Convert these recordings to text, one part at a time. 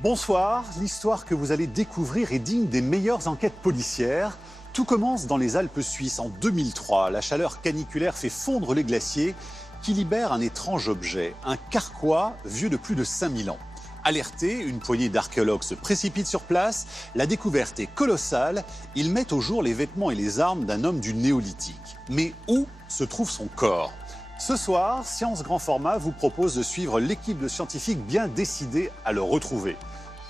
Bonsoir, l'histoire que vous allez découvrir est digne des meilleures enquêtes policières. Tout commence dans les Alpes suisses en 2003. La chaleur caniculaire fait fondre les glaciers qui libèrent un étrange objet, un carquois vieux de plus de 5000 ans. Alertés, une poignée d'archéologues se précipitent sur place. La découverte est colossale. Ils mettent au jour les vêtements et les armes d'un homme du néolithique. Mais où se trouve son corps ? Ce soir, Science Grand Format vous propose de suivre l'équipe de scientifiques bien décidés à le retrouver.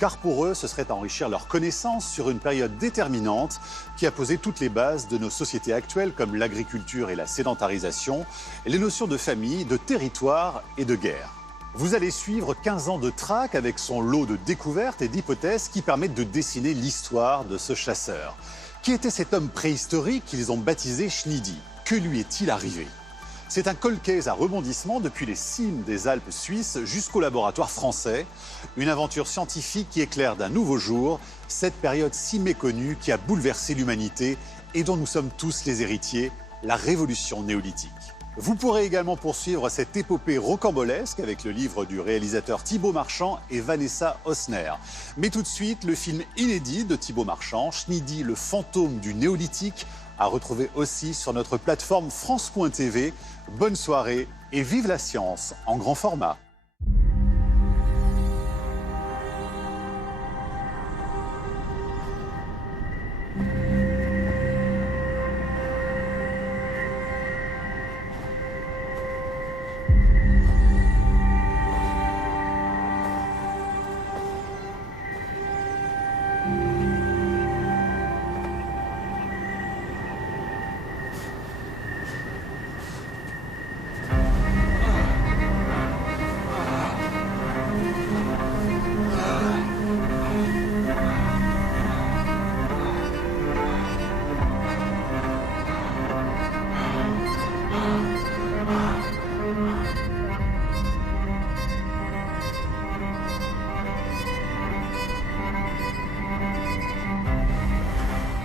Car pour eux, ce serait enrichir leurs connaissances sur une période déterminante qui a posé toutes les bases de nos sociétés actuelles comme l'agriculture et la sédentarisation, et les notions de famille, de territoire et de guerre. Vous allez suivre 15 ans de traque avec son lot de découvertes et d'hypothèses qui permettent de dessiner l'histoire de ce chasseur. Qui était cet homme préhistorique qu'ils ont baptisé Schnidy ? Que lui est-il arrivé ? C'est un cold case à rebondissement depuis les cimes des Alpes suisses jusqu'au laboratoire français. Une aventure scientifique qui éclaire d'un nouveau jour cette période si méconnue qui a bouleversé l'humanité et dont nous sommes tous les héritiers, la révolution néolithique. Vous pourrez également poursuivre cette épopée rocambolesque avec le livre du réalisateur Thibaut Marchand et Vanessa Osner. Mais tout de suite, le film inédit de Thibaut Marchand, Schnidy, le fantôme du néolithique, à retrouver aussi sur notre plateforme France.tv. Bonne soirée et vive la science en grand format.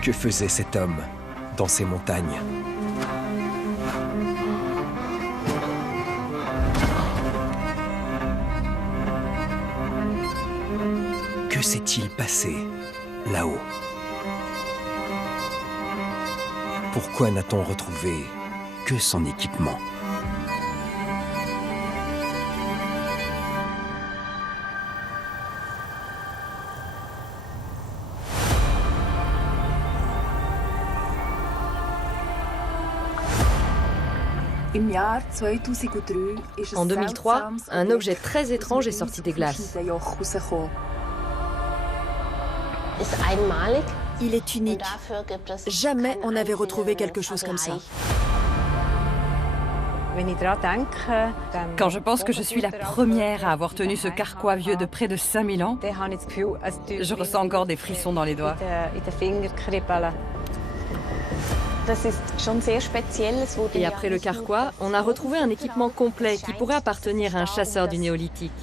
Que faisait cet homme dans ces montagnes ? Que s'est-il passé là-haut ? Pourquoi n'a-t-on retrouvé que son équipement ? En 2003, un objet très étrange est sorti des glaces. Il est unique. Jamais on n'avait retrouvé quelque chose comme ça. Quand je pense que je suis la première à avoir tenu ce carquois vieux de près de 5000 ans, je ressens encore des frissons dans les doigts. Et après le carquois, on a retrouvé un équipement complet qui pourrait appartenir à un chasseur du néolithique.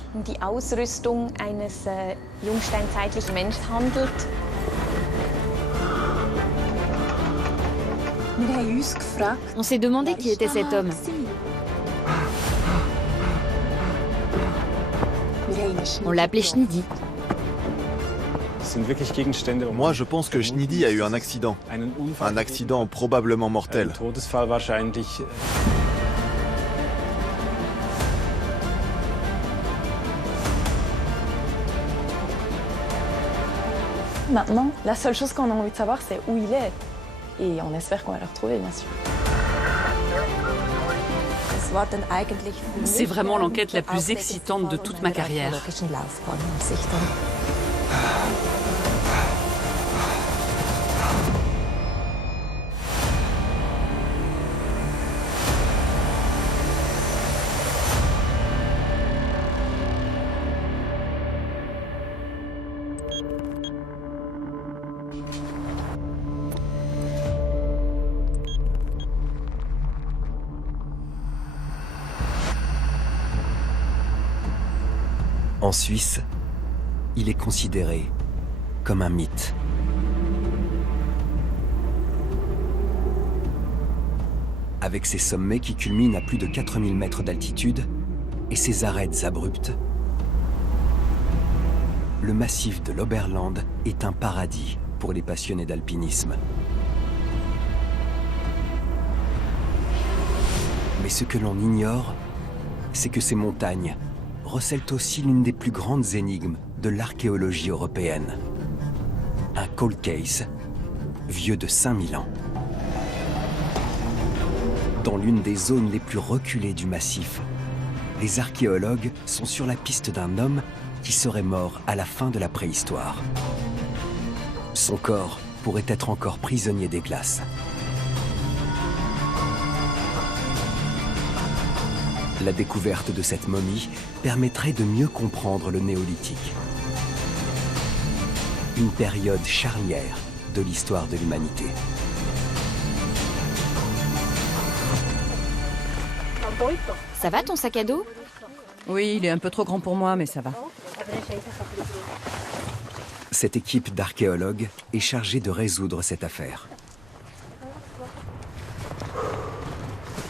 On s'est demandé qui était cet homme. On l'appelait Schnidy. Moi, je pense que Schnidy a eu un accident. Un accident probablement mortel. Maintenant, la seule chose qu'on a envie de savoir, c'est où il est. Et on espère qu'on va le retrouver, bien sûr. C'est vraiment l'enquête la plus excitante de toute ma carrière. En Suisse, il est considéré comme un mythe. Avec ses sommets qui culminent à plus de 4000 mètres d'altitude et ses arêtes abruptes, le massif de l'Oberland est un paradis pour les passionnés d'alpinisme. Mais ce que l'on ignore, c'est que ces montagnes recèlent aussi l'une des plus grandes énigmes de l'archéologie européenne. Un cold case vieux de 5000 ans. Dans l'une des zones les plus reculées du massif, les archéologues sont sur la piste d'un homme qui serait mort à la fin de la préhistoire. Son corps pourrait être encore prisonnier des glaces. La découverte de cette momie permettrait de mieux comprendre le néolithique. Une période charnière de l'histoire de l'humanité. Ça va ton sac à dos? Oui, il est un peu trop grand pour moi, mais ça va. Cette équipe d'archéologues est chargée de résoudre cette affaire.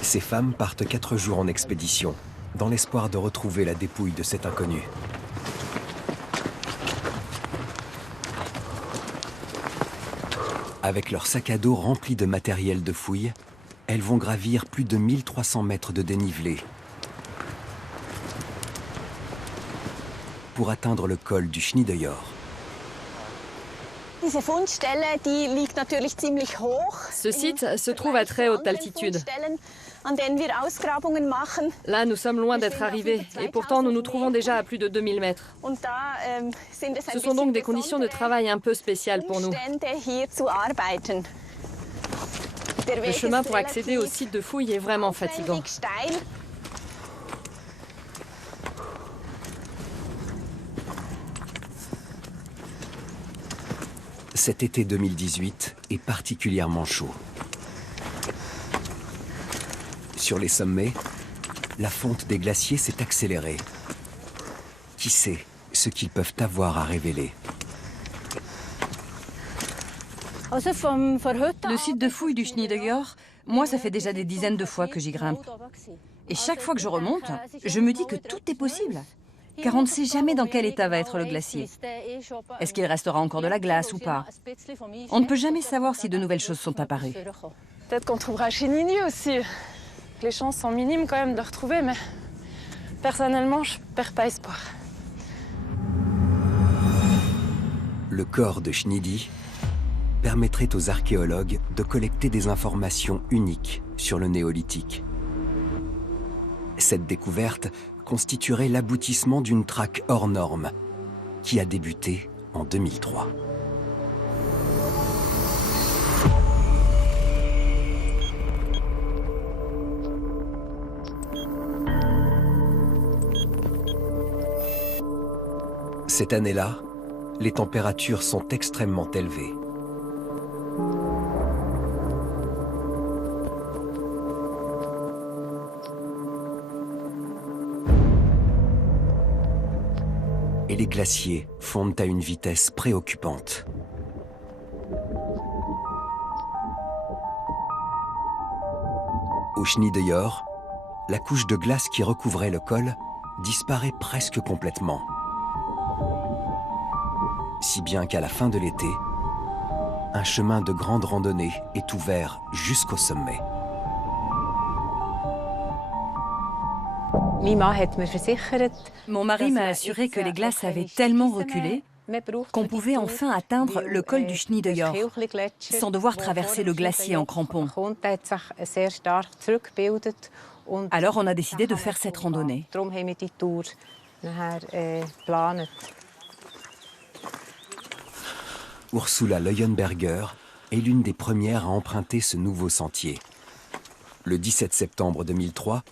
Ces femmes partent 4 jours en expédition, dans l'espoir de retrouver la dépouille de cet inconnu. Avec leur sac à dos rempli de matériel de fouille, elles vont gravir plus de 1300 mètres de dénivelé pour atteindre le col du Schnidejor. Ce site se trouve à très haute altitude. Là, nous sommes loin d'être arrivés, et pourtant nous nous trouvons déjà à plus de 2000 mètres. Ce sont donc des conditions de travail un peu spéciales pour nous. Le chemin pour accéder au site de fouille est vraiment fatigant. Cet été 2018 est particulièrement chaud. Sur les sommets, la fonte des glaciers s'est accélérée. Qui sait ce qu'ils peuvent avoir à révéler? Le site de fouille du Schnidejor, moi, ça fait déjà des dizaines de fois que j'y grimpe. Et chaque fois que je remonte, je me dis que tout est possible. Car on ne sait jamais dans quel état va être le glacier. Est-ce qu'il restera encore de la glace ou pas? On ne peut jamais savoir si de nouvelles choses sont apparues. Peut-être qu'on trouvera chez Nini aussi. Les chances sont minimes quand même de retrouver, mais personnellement, je perds pas espoir. Le corps de Schnidi permettrait aux archéologues de collecter des informations uniques sur le néolithique. Cette découverte constituerait l'aboutissement d'une traque hors norme qui a débuté en 2003. Cette année-là, les températures sont extrêmement élevées. Et les glaciers fondent à une vitesse préoccupante. Au Schnidejor, la couche de glace qui recouvrait le col disparaît presque complètement. Si bien qu'à la fin de l'été, un chemin de grande randonnée est ouvert jusqu'au sommet. Mon mari m'a assuré que les glaces avaient tellement reculé qu'on pouvait enfin atteindre le col du Schnidejor sans devoir traverser le glacier en crampons. Alors on a décidé de faire cette randonnée. Ursula Leuenberger est l'une des premières à emprunter ce nouveau sentier. Le 17 septembre 2003,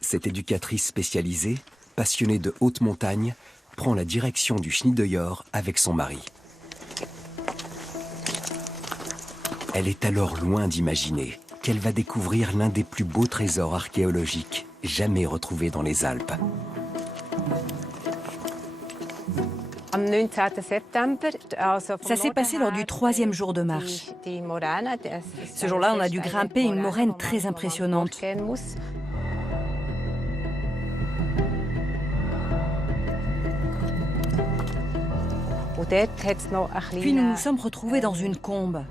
cette éducatrice spécialisée, passionnée de haute montagne, prend la direction du Schnidejor avec son mari. Elle est alors loin d'imaginer qu'elle va découvrir l'un des plus beaux trésors archéologiques jamais retrouvés dans les Alpes. Ça s'est passé lors du 3e jour de marche. Ce jour-là, on a dû grimper une moraine très impressionnante. Puis nous nous sommes retrouvés dans une combe,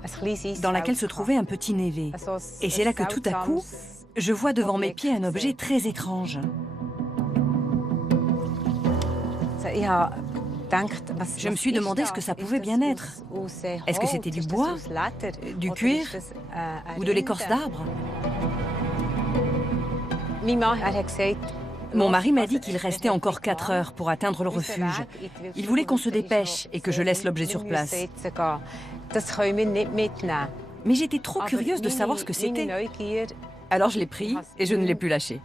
dans laquelle se trouvait un petit névé. Et c'est là que tout à coup, je vois devant mes pieds un objet très étrange. Je me suis demandé ce que ça pouvait bien être. Est-ce que c'était du bois, du cuir ou de l'écorce d'arbre? Mon mari m'a dit qu'il restait encore 4 heures pour atteindre le refuge. Il voulait qu'on se dépêche et que je laisse l'objet sur place. Mais j'étais trop curieuse de savoir ce que c'était. Alors je l'ai pris et je ne l'ai plus lâché.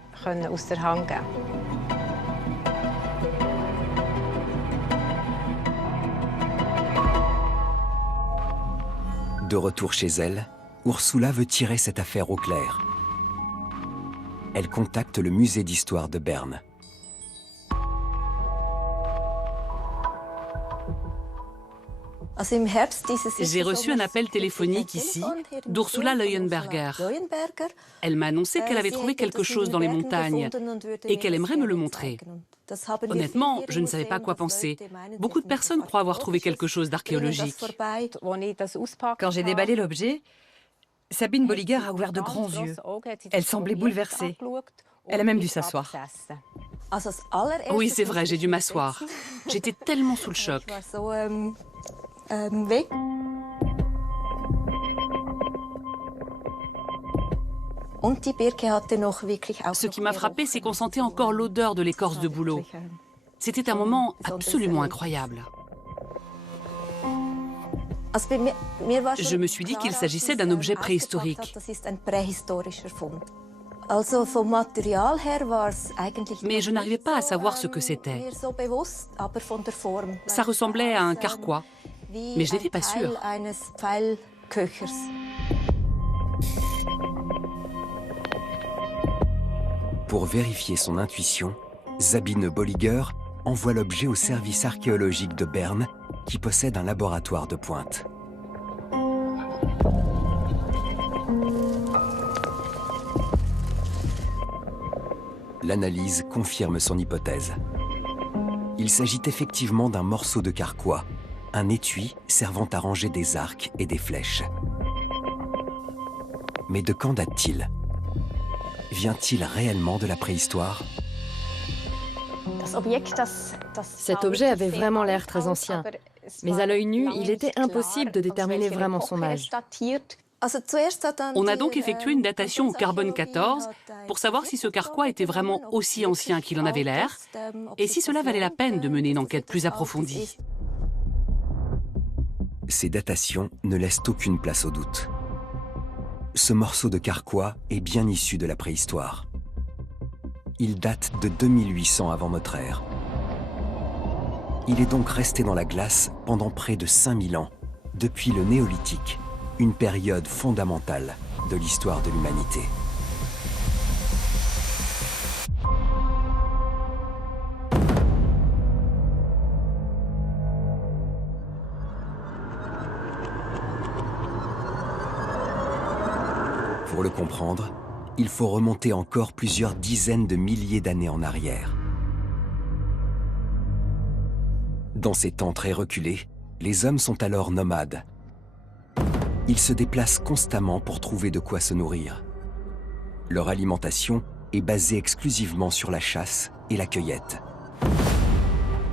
De retour chez elle, Ursula veut tirer cette affaire au clair. Elle contacte le musée d'histoire de Berne. J'ai reçu un appel téléphonique ici d'Ursula Leuenberger. Elle m'a annoncé qu'elle avait trouvé quelque chose dans les montagnes et qu'elle aimerait me le montrer. Honnêtement, je ne savais pas quoi penser. Beaucoup de personnes croient avoir trouvé quelque chose d'archéologique. Quand j'ai déballé l'objet, Sabine Bolliger a ouvert de grands yeux. Elle semblait bouleversée. Elle a même dû s'asseoir. Oui, c'est vrai, j'ai dû m'asseoir. J'étais tellement sous le choc. Ce qui m'a frappé, c'est qu'on sentait encore l'odeur de l'écorce de bouleau. C'était un moment absolument incroyable. Je me suis dit qu'il s'agissait d'un objet préhistorique. Mais je n'arrivais pas à savoir ce que c'était. Ça ressemblait à un carquois, mais je n'étais pas sûre. Pour vérifier son intuition, Sabine Bolliger envoie l'objet au service archéologique de Berne, qui possède un laboratoire de pointe. L'analyse confirme son hypothèse. Il s'agit effectivement d'un morceau de carquois, un étui servant à ranger des arcs et des flèches. Mais de quand date-t-il? Vient-il réellement de la préhistoire? Cet objet avait vraiment l'air très ancien, mais à l'œil nu, il était impossible de déterminer vraiment son âge. On a donc effectué une datation au carbone 14 pour savoir si ce carquois était vraiment aussi ancien qu'il en avait l'air et si cela valait la peine de mener une enquête plus approfondie. Ces datations ne laissent aucune place au doute. Ce morceau de carquois est bien issu de la préhistoire. Il date de 2800 avant notre ère. Il est donc resté dans la glace pendant près de 5000 ans, depuis le néolithique, une période fondamentale de l'histoire de l'humanité. Pour le comprendre, il faut remonter encore plusieurs dizaines de milliers d'années en arrière. Dans ces temps très reculés, les hommes sont alors nomades. Ils se déplacent constamment pour trouver de quoi se nourrir. Leur alimentation est basée exclusivement sur la chasse et la cueillette.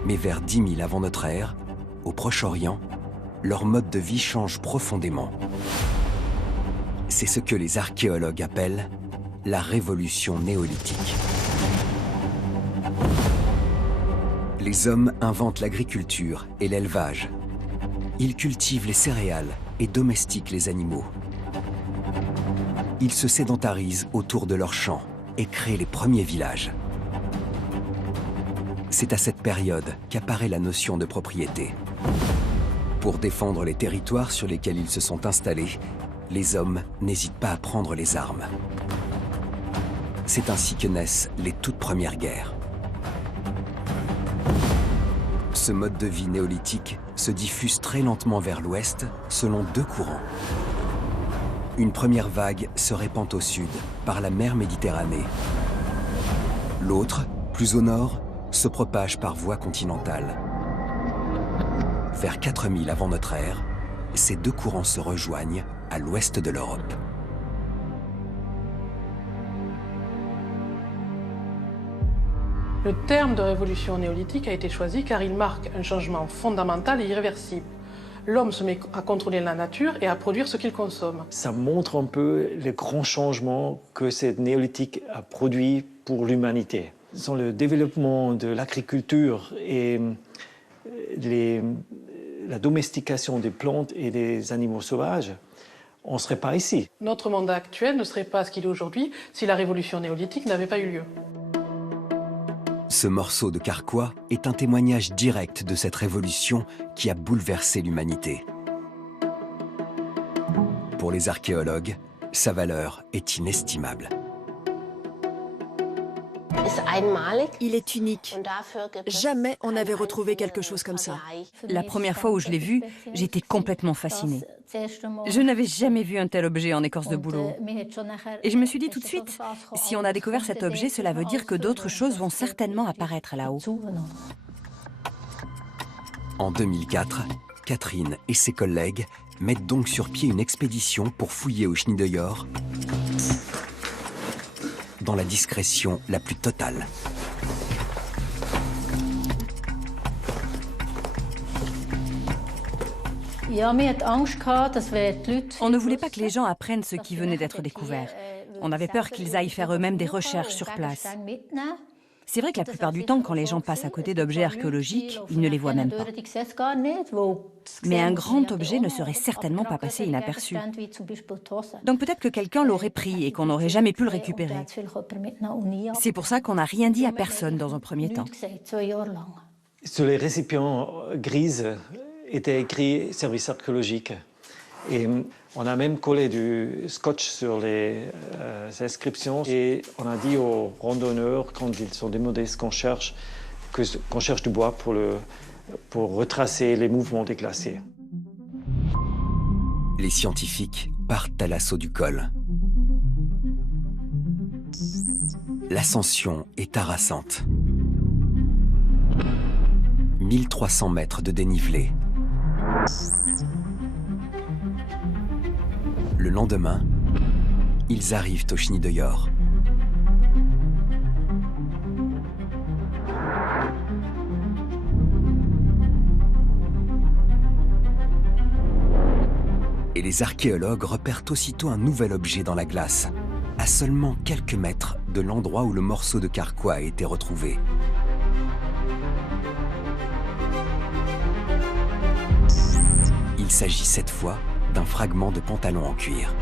Mais vers 10 000 avant notre ère, au Proche-Orient, leur mode de vie change profondément. C'est ce que les archéologues appellent la révolution néolithique. Les hommes inventent l'agriculture et l'élevage. Ils cultivent les céréales et domestiquent les animaux. Ils se sédentarisent autour de leurs champs et créent les premiers villages. C'est à cette période qu'apparaît la notion de propriété. Pour défendre les territoires sur lesquels ils se sont installés, les hommes n'hésitent pas à prendre les armes. C'est ainsi que naissent les toutes premières guerres. Ce mode de vie néolithique se diffuse très lentement vers l'ouest selon 2 courants. Une première vague se répand au sud, par la mer Méditerranée. L'autre, plus au nord, se propage par voie continentale. vers 4000 avant notre ère, ces deux courants se rejoignent à l'ouest de l'Europe. Le terme de révolution néolithique a été choisi car il marque un changement fondamental et irréversible. L'homme se met à contrôler la nature et à produire ce qu'il consomme. Ça montre un peu les grands changements que cette néolithique a produit pour l'humanité. Sans le développement de l'agriculture et la domestication des plantes et des animaux sauvages, on ne serait pas ici. Notre monde actuel ne serait pas ce qu'il est aujourd'hui si la révolution néolithique n'avait pas eu lieu. Ce morceau de carquois est un témoignage direct de cette révolution qui a bouleversé l'humanité. Pour les archéologues, sa valeur est inestimable. Il est unique. Jamais on n'avait retrouvé quelque chose comme ça. La première fois où je l'ai vu, j'étais complètement fascinée. Je n'avais jamais vu un tel objet en écorce de bouleau. Et je me suis dit tout de suite, si on a découvert cet objet, cela veut dire que d'autres choses vont certainement apparaître là-haut. En 2004, Catherine et ses collègues mettent donc sur pied une expédition pour fouiller au Schnideyjor dans la discrétion la plus totale. On ne voulait pas que les gens apprennent ce qui venait d'être découvert. On avait peur qu'ils aillent faire eux-mêmes des recherches sur place. C'est vrai que la plupart du temps, quand les gens passent à côté d'objets archéologiques, ils ne les voient même pas. Mais un grand objet ne serait certainement pas passé inaperçu. Donc peut-être que quelqu'un l'aurait pris et qu'on n'aurait jamais pu le récupérer. C'est pour ça qu'on n'a rien dit à personne dans un premier temps. Sur les récipients grises était écrit « service archéologique ». Et on a même collé du scotch sur les inscriptions et on a dit aux randonneurs, quand ils sont demandés ce qu'on cherche, qu'on cherche du bois pour retracer les mouvements des glaciers. Les scientifiques partent à l'assaut du col. L'ascension est harassante. 1300 mètres de dénivelé. Le lendemain, ils arrivent au Schnideyjor. Et les archéologues repèrent aussitôt un nouvel objet dans la glace, à seulement quelques mètres de l'endroit où le morceau de carquois a été retrouvé. Il s'agit cette fois d'un fragment de pantalon en cuir.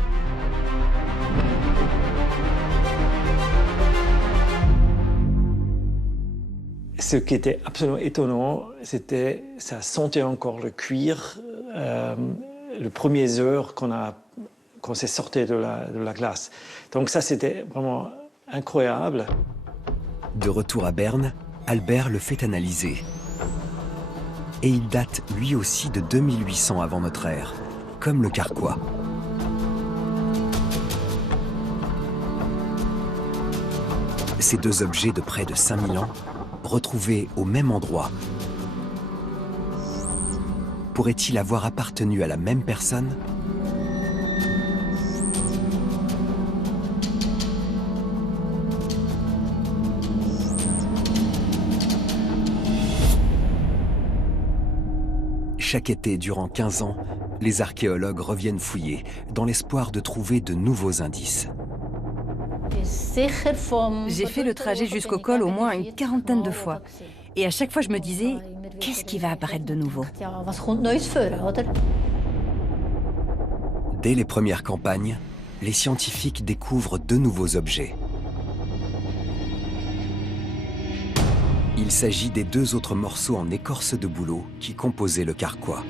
Ce qui était absolument étonnant, c'était ça sentait encore le cuir les premières heures qu'on s'est sorti de la glace. Donc ça, c'était vraiment incroyable. De retour à Berne, Albert le fait analyser. Et il date lui aussi de 2800 avant notre ère, comme le carquois. Ces deux objets de près de 5000 ans, retrouvés au même endroit, pourrait-il avoir appartenu à la même personne ? Chaque été, durant 15 ans, les archéologues reviennent fouiller, dans l'espoir de trouver de nouveaux indices. J'ai fait le trajet jusqu'au col au moins une quarantaine de fois. Et à chaque fois, je me disais, qu'est-ce qui va apparaître de nouveau ? Dès les premières campagnes, les scientifiques découvrent de nouveaux objets. Il s'agit des deux autres morceaux en écorce de bouleau qui composaient le carquois.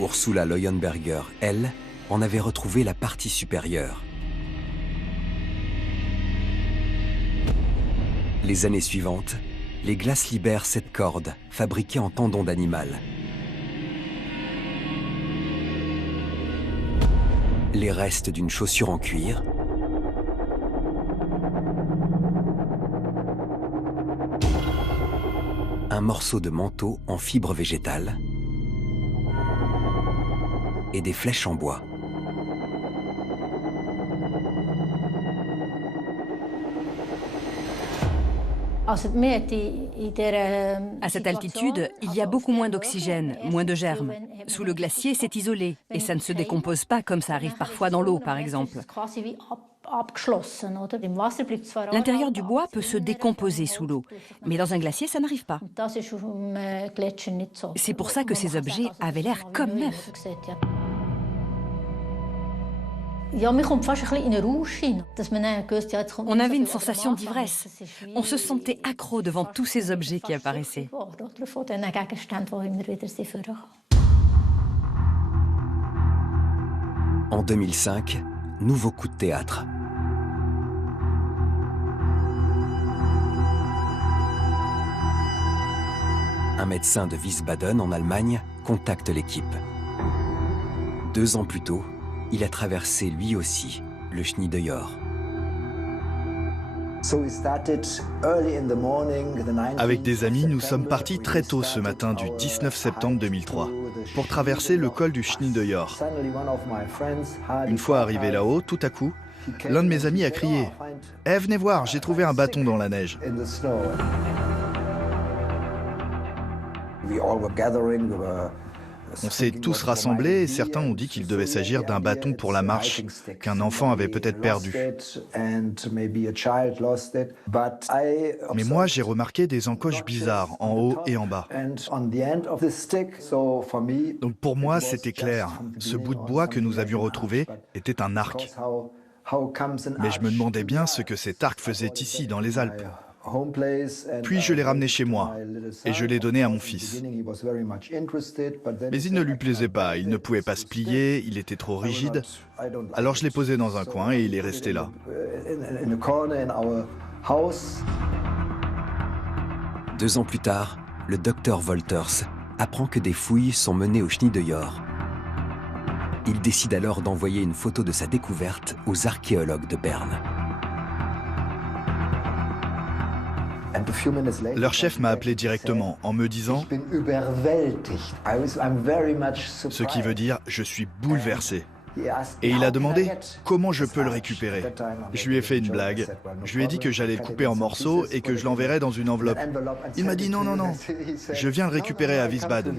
Ursula Leuenberger, elle, en avait retrouvé la partie supérieure. Les années suivantes, les glaces libèrent cette corde, fabriquée en tendon d'animal. Les restes d'une chaussure en cuir, un morceau de manteau en fibre végétale et des flèches en bois. À cette altitude, il y a beaucoup moins d'oxygène, moins de germes. Sous le glacier, c'est isolé et ça ne se décompose pas comme ça arrive parfois dans l'eau, par exemple. L'intérieur du bois peut se décomposer sous l'eau, mais dans un glacier, ça n'arrive pas. C'est pour ça que ces objets avaient l'air comme neufs. On avait une sensation d'ivresse. On se sentait accro devant tous ces objets qui apparaissaient. En 2005, nouveau coup de théâtre. Un médecin de Wiesbaden en Allemagne contacte l'équipe. 2 ans plus tôt, il a traversé lui aussi le Schneedejord. Avec des amis, nous sommes partis très tôt ce matin du 19 septembre 2003 pour traverser le col du Schneedejord. Une fois arrivé là-haut, tout à coup, l'un de mes amis a crié « Eh, venez voir, j'ai trouvé un bâton dans la neige !» On s'est tous rassemblés et certains ont dit qu'il devait s'agir d'un bâton pour la marche, qu'un enfant avait peut-être perdu. Mais moi, j'ai remarqué des encoches bizarres en haut et en bas. Donc pour moi, c'était clair. Ce bout de bois que nous avions retrouvé était un arc. Mais je me demandais bien ce que cet arc faisait ici, dans les Alpes. Puis je l'ai ramené chez moi et je l'ai donné à mon fils. Mais il ne lui plaisait pas, il ne pouvait pas se plier, il était trop rigide. Alors je l'ai posé dans un coin et il est resté là. 2 ans plus tard, le docteur Wolters apprend que des fouilles sont menées au Schneedejord. Il décide alors d'envoyer une photo de sa découverte aux archéologues de Berne. Leur chef m'a appelé directement en me disant ce qui veut dire « je suis bouleversé ». Et il a demandé comment je peux le récupérer. Je lui ai fait une blague. Je lui ai dit que j'allais le couper en morceaux et que je l'enverrais dans une enveloppe. Il m'a dit non, non, non, je viens le récupérer à Wiesbaden.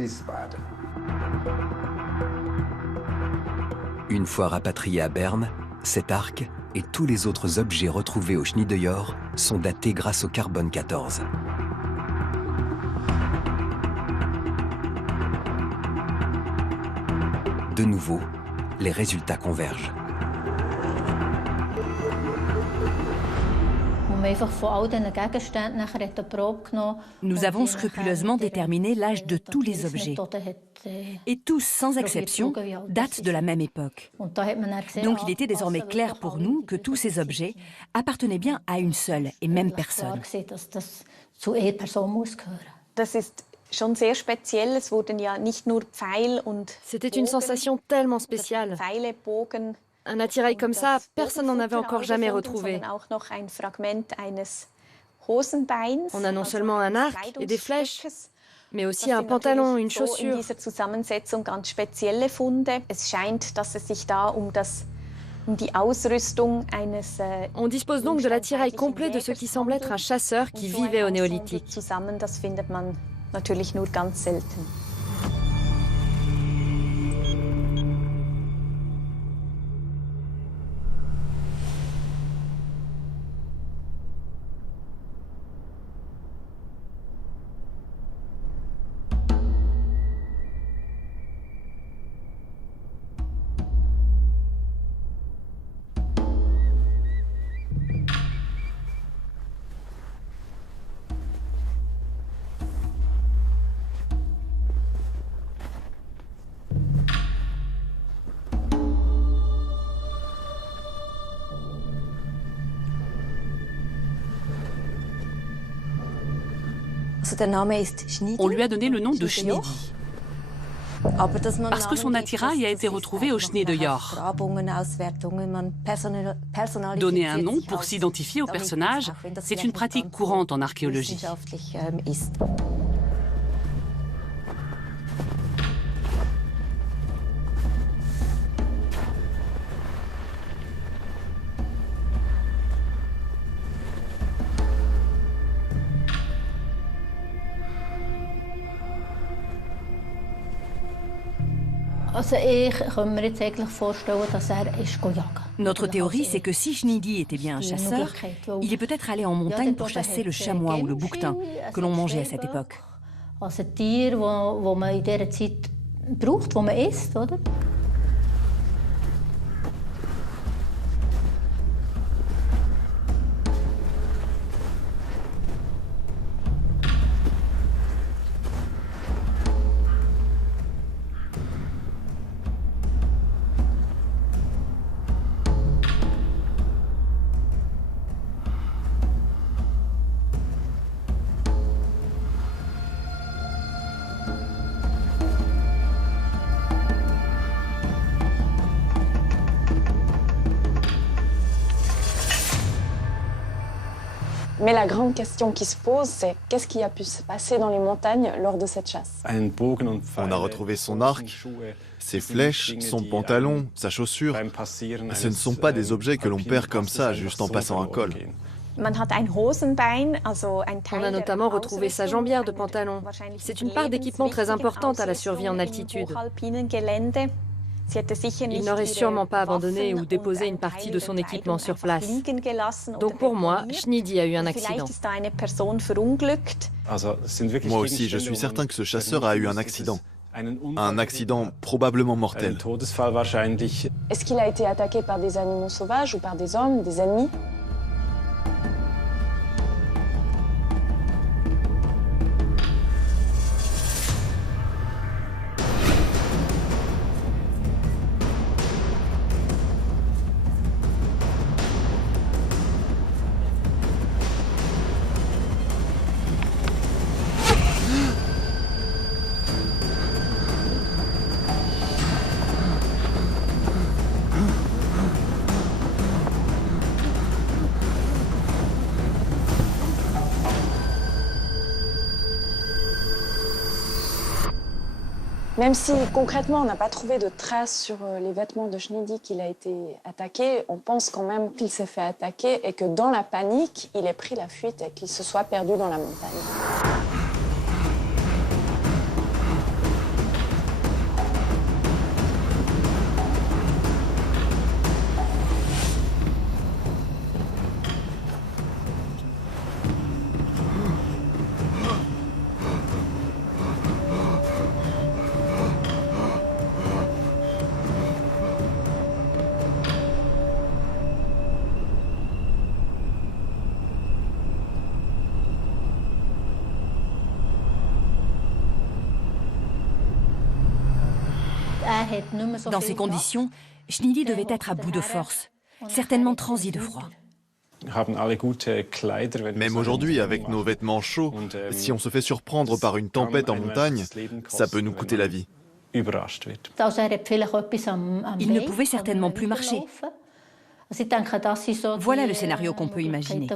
Une fois rapatrié à Berne, cet arc et tous les autres objets retrouvés au Schneedejord sont datés grâce au carbone 14. De nouveau, les résultats convergent. Nous avons scrupuleusement déterminé l'âge de tous les objets. Et tous, sans exception, datent de la même époque. Donc il était désormais clair pour nous que tous ces objets appartenaient bien à une seule et même personne. C'était une sensation tellement spéciale. Un attirail comme ça, personne n'en avait encore jamais retrouvé. On a non seulement un arc et des flèches, mais aussi un pantalon, une chaussure. On dispose donc de l'attirail complet de ce qui semble être un chasseur qui vivait au néolithique. On lui a donné le nom de Schneedy, parce que son attirail a été retrouvé au Schneedejord. Donner un nom pour s'identifier au personnage, c'est une pratique courante en archéologie. Notre théorie, c'est que si Schnidi était bien un chasseur, il est peut-être allé en montagne pour chasser le chamois ou le bouquetin que l'on mangeait à cette époque. Mais la grande question qui se pose, c'est qu'est-ce qui a pu se passer dans les montagnes lors de cette chasse? On a retrouvé son arc, ses flèches, son pantalon, sa chaussure. Ce ne sont pas des objets que l'on perd comme ça, juste en passant un col. On a notamment retrouvé sa jambière de pantalon. C'est une part d'équipement très importante à la survie en altitude. Il n'aurait sûrement pas abandonné ou déposé une partie de son équipement sur place. Donc pour moi, Schnidi a eu un accident. Moi aussi, je suis certain que ce chasseur a eu un accident. Un accident probablement mortel. Est-ce qu'il a été attaqué par des animaux sauvages ou par des hommes, des ennemis? Même si concrètement on n'a pas trouvé de traces sur les vêtements de Schnidi qu'il a été attaqué, on pense quand même qu'il s'est fait attaquer et que dans la panique, il ait pris la fuite et qu'il se soit perdu dans la montagne. Dans ces conditions, Schnidi devait être à bout de force, certainement transi de froid. Même aujourd'hui, avec nos vêtements chauds, si on se fait surprendre par une tempête en montagne, ça peut nous coûter la vie. Il ne pouvait certainement plus marcher. Voilà le scénario qu'on peut imaginer.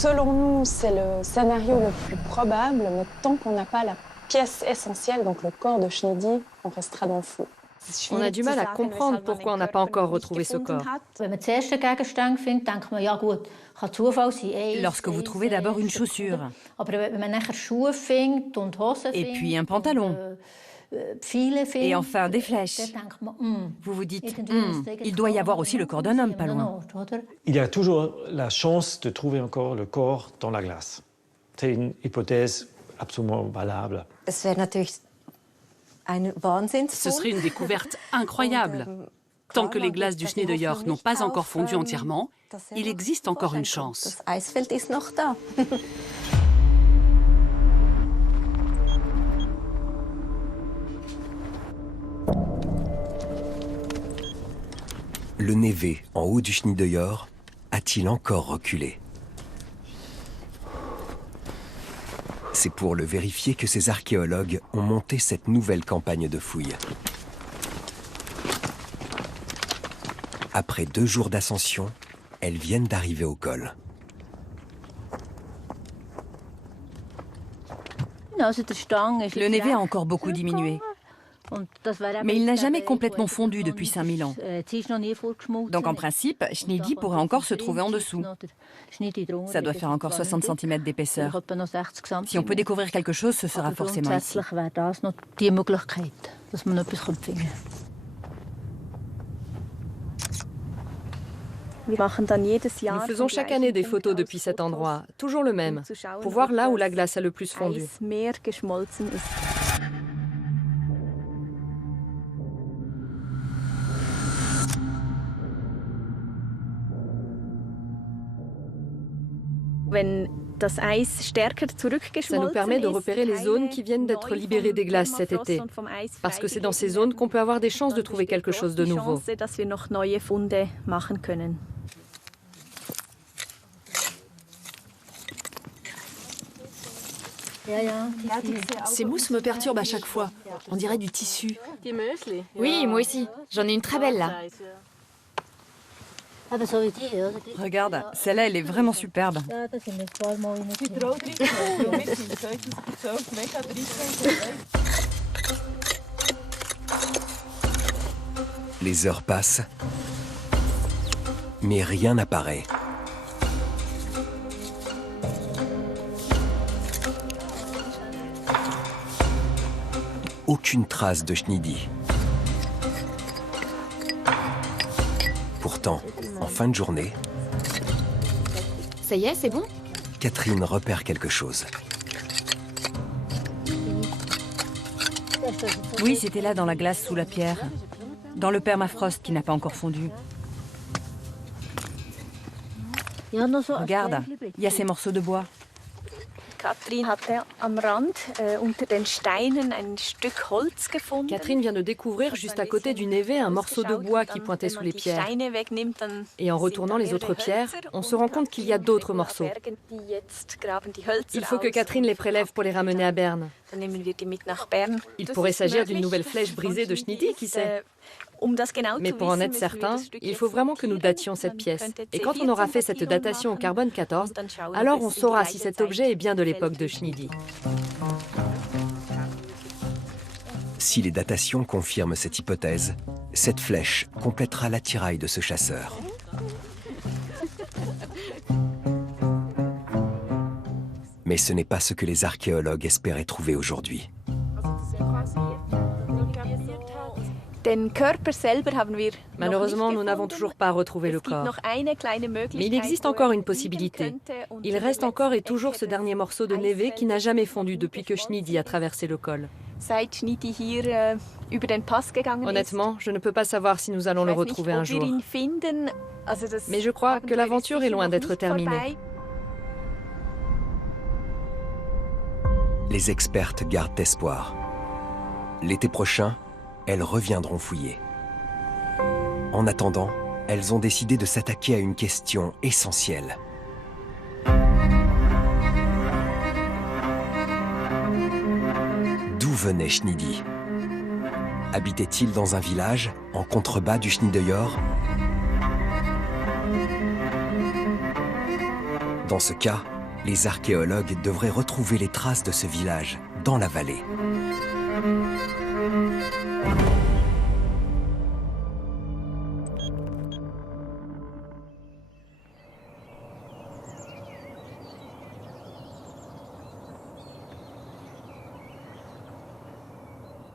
selon nous, c'est le scénario le plus probable, mais tant qu'on n'a pas la pièce essentielle, donc le corps de Schnidy, on restera dans le flou. On a du mal à comprendre pourquoi on n'a pas encore retrouvé ce corps. Lorsque vous trouvez d'abord une chaussure, et puis un pantalon, et enfin des flèches, vous vous dites, il doit y avoir aussi le corps d'un homme pas loin. Il y a toujours la chance de trouver encore le corps dans la glace. C'est une hypothèse absolument valable. Ce serait une découverte incroyable. Tant que les glaces du Schnee de York n'ont pas encore fondu entièrement, il existe encore une chance. Le névé en haut du Schnee de York a-t-il encore reculé? C'est pour le vérifier que ces archéologues ont monté cette nouvelle campagne de fouilles. Après 2 jours d'ascension, elles viennent d'arriver au col. Le névé a encore beaucoup diminué. Mais il n'a jamais complètement fondu depuis 5000 ans. Donc en principe, Schnidy pourrait encore se trouver en dessous. Ça doit faire encore 60 cm d'épaisseur. Si on peut découvrir quelque chose, ce sera forcément ici. Nous faisons chaque année des photos depuis cet endroit, toujours le même, pour voir là où la glace a le plus fondu. Ça nous permet de repérer les zones qui viennent d'être libérées des glaces cet été, parce que c'est dans ces zones qu'on peut avoir des chances de trouver quelque chose de nouveau. Ces mousses me perturbent à chaque fois. On dirait du tissu. Oui, moi aussi. J'en ai une très belle là. Regarde, celle-là, elle est vraiment superbe. Les heures passent, mais rien n'apparaît. Aucune trace de Schnidy. Pourtant, en fin de journée, Ça y est, c'est bon? Catherine repère quelque chose. Oui, c'était là dans la glace sous la pierre. Dans le permafrost qui n'a pas encore fondu. Regarde, il y a ces morceaux de bois. Catherine vient de découvrir juste à côté du névé un morceau de bois qui pointait sous les pierres. Et en retournant les autres pierres, on se rend compte qu'il y a d'autres morceaux. Il faut que Catherine les prélève pour les ramener à Berne. Il pourrait s'agir d'une nouvelle flèche brisée de Schnidy, qui sait. Mais pour en être certain, il faut vraiment que nous dations cette pièce. Et quand on aura fait cette datation au carbone 14, alors on saura si cet objet est bien de l'époque de Schnidy. Si les datations confirment cette hypothèse, cette flèche complétera l'attirail de ce chasseur. Mais ce n'est pas ce que les archéologues espéraient trouver aujourd'hui. Malheureusement, nous n'avons toujours pas retrouvé le corps. Mais il existe encore une possibilité. Il reste encore et toujours ce dernier morceau de névé qui n'a jamais fondu depuis que Schnidy a traversé le col. Honnêtement, je ne peux pas savoir si nous allons le retrouver un jour. Mais je crois que l'aventure est loin d'être terminée. Les expertes gardent espoir. L'été prochain, elles reviendront fouiller. En attendant, elles ont décidé de s'attaquer à une question essentielle. D'où venait Schnidy? Habitait-il dans un village, en contrebas du Schnee de York? Dans ce cas, Les archéologues devraient retrouver les traces de ce village dans la vallée.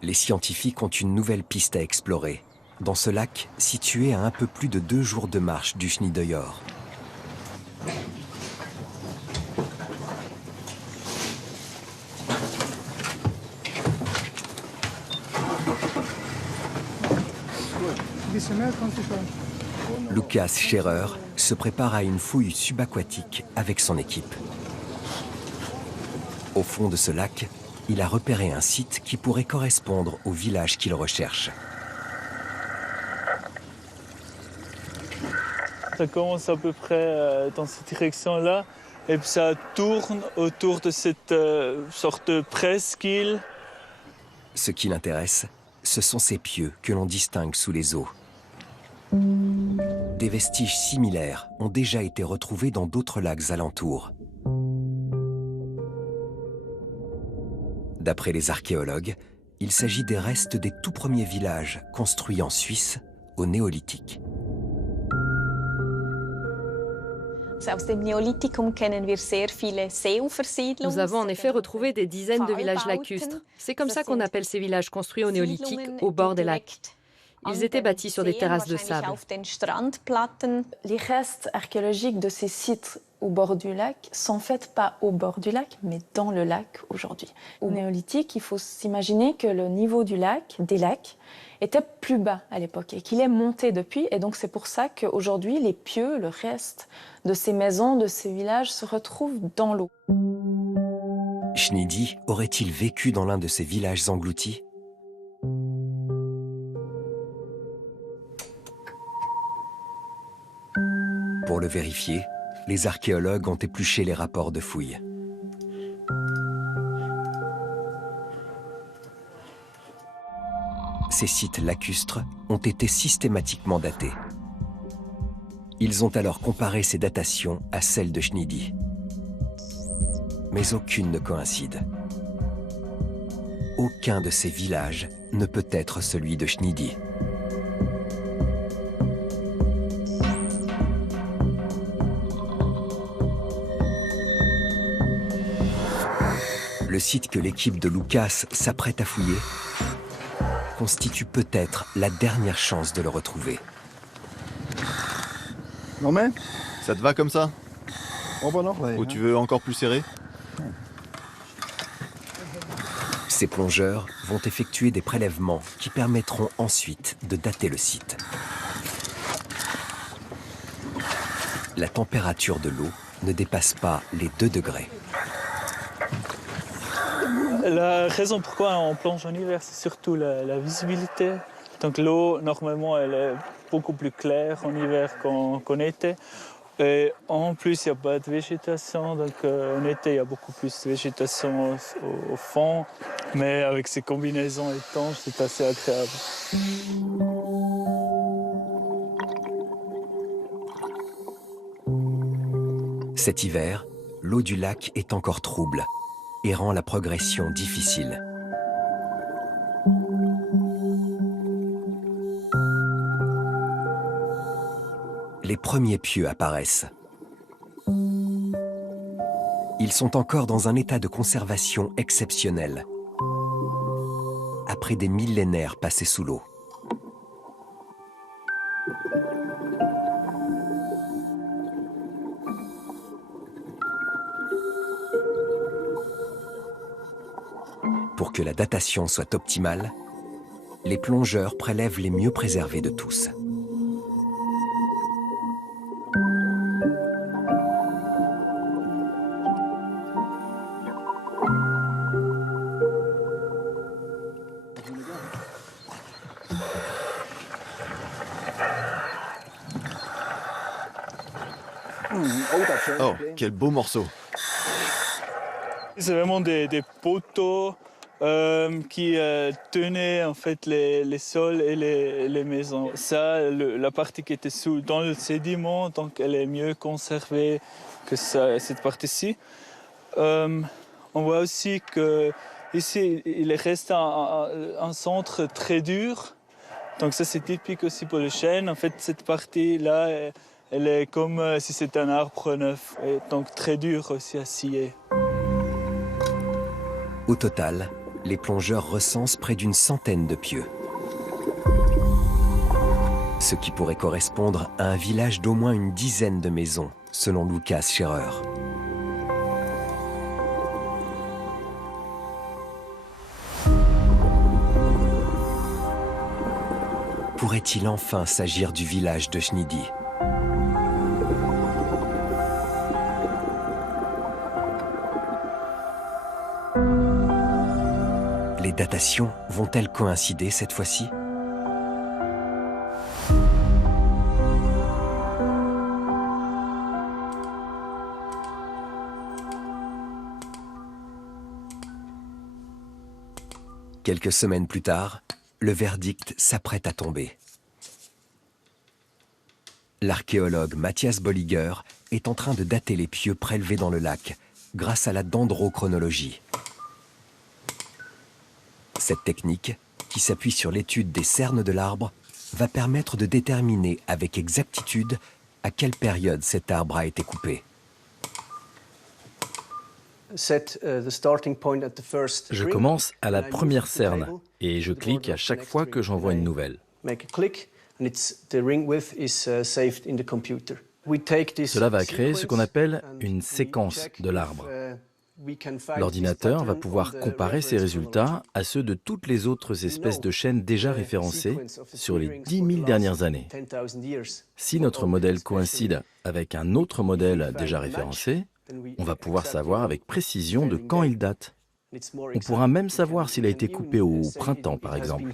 Les scientifiques ont une nouvelle piste à explorer, dans ce lac situé à un peu plus de 2 jours de marche du Schnideuyor. Lukas Scherer se prépare à une fouille subaquatique avec son équipe. Au fond de ce lac, il a repéré un site qui pourrait correspondre au village qu'il recherche. Ça commence à peu près dans cette direction-là, et puis ça tourne autour de cette sorte de presqu'île. Ce qui l'intéresse, ce sont ces pieux que l'on distingue sous les eaux. Des vestiges similaires ont déjà été retrouvés dans d'autres lacs alentours. D'après les archéologues, il s'agit des restes des tout premiers villages construits en Suisse au néolithique. Nous avons en effet retrouvé des dizaines de villages lacustres. C'est comme ça qu'on appelle ces villages construits au néolithique, au bord des lacs. Ils étaient bâtis sur des terrasses de sable. Les restes archéologiques de ces sites au bord du lac sont en fait pas au bord du lac, mais dans le lac aujourd'hui. Au néolithique, il faut s'imaginer que le niveau du lac, des lacs, était plus bas à l'époque et qu'il est monté depuis. Et donc c'est pour ça qu'aujourd'hui, les pieux, le reste de ces maisons, de ces villages se retrouvent dans l'eau. Schnidi aurait-il vécu dans l'un de ces villages engloutis ? Pour le vérifier, les archéologues ont épluché les rapports de fouilles. Ces sites lacustres ont été systématiquement datés. Ils ont alors comparé ces datations à celles de Schnidi. Mais aucune ne coïncide. Aucun de ces villages ne peut être celui de Schnidi. Le site que l'équipe de Lukas s'apprête à fouiller constitue peut-être la dernière chance de le retrouver. Ça te va comme ça? Ou tu veux encore plus serré? Ces plongeurs vont effectuer des prélèvements qui permettront ensuite de dater le site. La température de l'eau ne dépasse pas les 2 degrés. La raison pourquoi on plonge en hiver, c'est surtout la visibilité. Donc l'eau, normalement, elle est beaucoup plus claire en hiver qu'en été. Et en plus, il n'y a pas de végétation. Donc en été, il y a beaucoup plus de végétation au fond. Mais avec ces combinaisons étanches, c'est assez agréable. Cet hiver, l'eau du lac est encore trouble et rend la progression difficile. Les premiers pieux apparaissent. Ils sont encore dans un état de conservation exceptionnel, après des millénaires passés sous l'eau. Pour que la datation soit optimale, les plongeurs prélèvent les mieux préservés de tous. Oh, quel beau morceau! C'est vraiment des poteaux qui tenait en fait les sols et les maisons. Ça, la partie qui était dans le sédiment, donc elle est mieux conservée que cette partie-ci. On voit aussi que ici, il reste un centre très dur. Donc ça, c'est typique aussi pour le chêne. En fait, cette partie-là, elle est comme si c'était un arbre neuf, et donc très dur aussi à scier. Au total, les plongeurs recensent près d'une centaine de pieux. Ce qui pourrait correspondre à un village d'au moins une dizaine de maisons, selon Lukas Scherer. Pourrait-il enfin s'agir du village de Schnidi? Les datations vont-elles coïncider cette fois-ci? Quelques semaines plus tard, le verdict s'apprête à tomber. L'archéologue Matthias Bolliger est en train de dater les pieux prélevés dans le lac grâce à la dendrochronologie. Cette technique, qui s'appuie sur l'étude des cernes de l'arbre, va permettre de déterminer avec exactitude à quelle période cet arbre a été coupé. Je commence à la première cerne et je clique à chaque fois que j'envoie une nouvelle. Cela va créer ce qu'on appelle une séquence de l'arbre. L'ordinateur va pouvoir comparer ces résultats à ceux de toutes les autres espèces de chênes déjà référencées sur les 10 000 dernières années. Si notre modèle coïncide avec un autre modèle déjà référencé, on va pouvoir savoir avec précision de quand il date. On pourra même savoir s'il a été coupé au printemps, par exemple.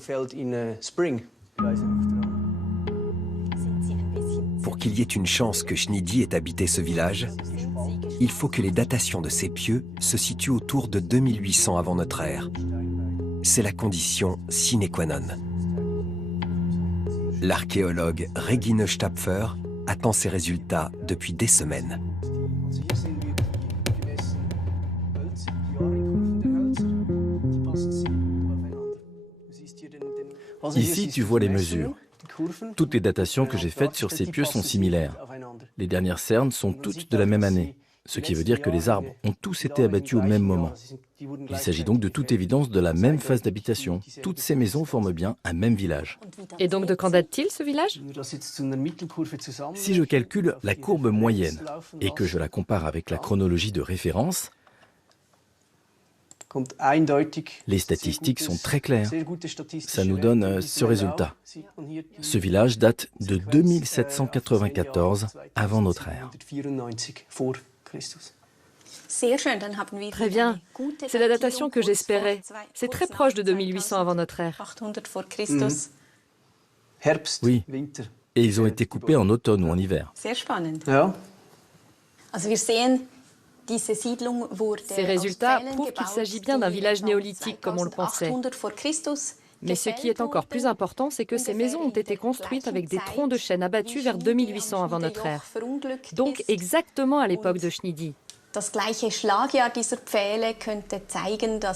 Pour qu'il y ait une chance que Schnidi ait habité ce village, il faut que les datations de ces pieux se situent autour de 2800 avant notre ère. C'est la condition sine qua non. L'archéologue Regine Stapfer attend ces résultats depuis des semaines. Ici, tu vois les mesures. Toutes les datations que j'ai faites sur ces pieux sont similaires. Les dernières cernes sont toutes de la même année, ce qui veut dire que les arbres ont tous été abattus au même moment. Il s'agit donc de toute évidence de la même phase d'habitation. Toutes ces maisons forment bien un même village. Et donc de quand date-t-il ce village? Si je calcule la courbe moyenne et que je la compare avec la chronologie de référence, les statistiques sont très claires. Ça nous donne ce résultat. Ce village date de 2794 avant notre ère. Très bien. C'est la datation que j'espérais. C'est très proche de 2800 avant notre ère. Oui. Et ils ont été coupés en automne ou en hiver. Ces résultats prouvent qu'il s'agit bien d'un village néolithique comme on le pensait. Mais ce qui est encore plus important, c'est que ces maisons ont été construites avec des troncs de chêne abattus vers 2800 avant notre ère. Donc exactement à l'époque de Schnidi.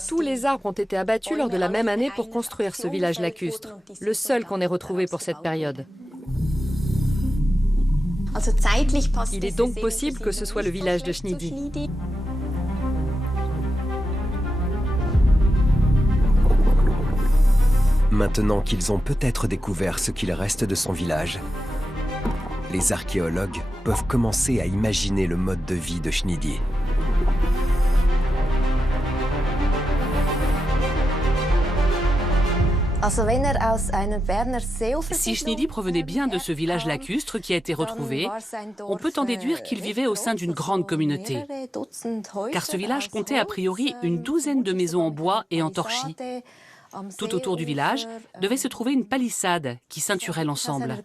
Tous les arbres ont été abattus lors de la même année pour construire ce village lacustre, le seul qu'on ait retrouvé pour cette période. Il est donc possible que ce soit le village de Schnidi. Maintenant qu'ils ont peut-être découvert ce qu'il reste de son village, les archéologues peuvent commencer à imaginer le mode de vie de Schnidi. Si Schnidi provenait bien de ce village lacustre qui a été retrouvé, on peut en déduire qu'il vivait au sein d'une grande communauté. Car ce village comptait a priori une douzaine de maisons en bois et en torchis. Tout autour du village devait se trouver une palissade qui ceinturait l'ensemble.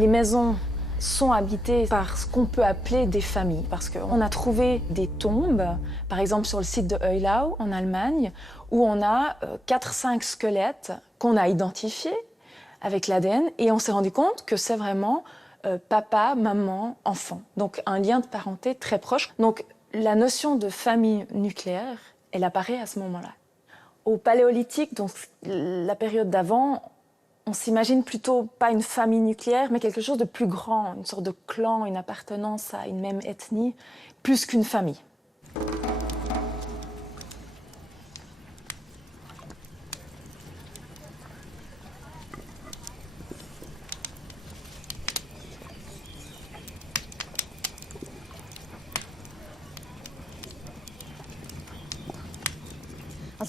Les maisons sont habitées par ce qu'on peut appeler des familles. Parce qu'on a trouvé des tombes, par exemple sur le site de Eulau, en Allemagne, où on a 4-5 squelettes qu'on a identifiés avec l'ADN, et on s'est rendu compte que c'est vraiment papa, maman, enfant. Donc un lien de parenté très proche. Donc la notion de famille nucléaire, elle apparaît à ce moment-là. Au Paléolithique, donc la période d'avant, on s'imagine plutôt pas une famille nucléaire, mais quelque chose de plus grand, une sorte de clan, une appartenance à une même ethnie, plus qu'une famille. En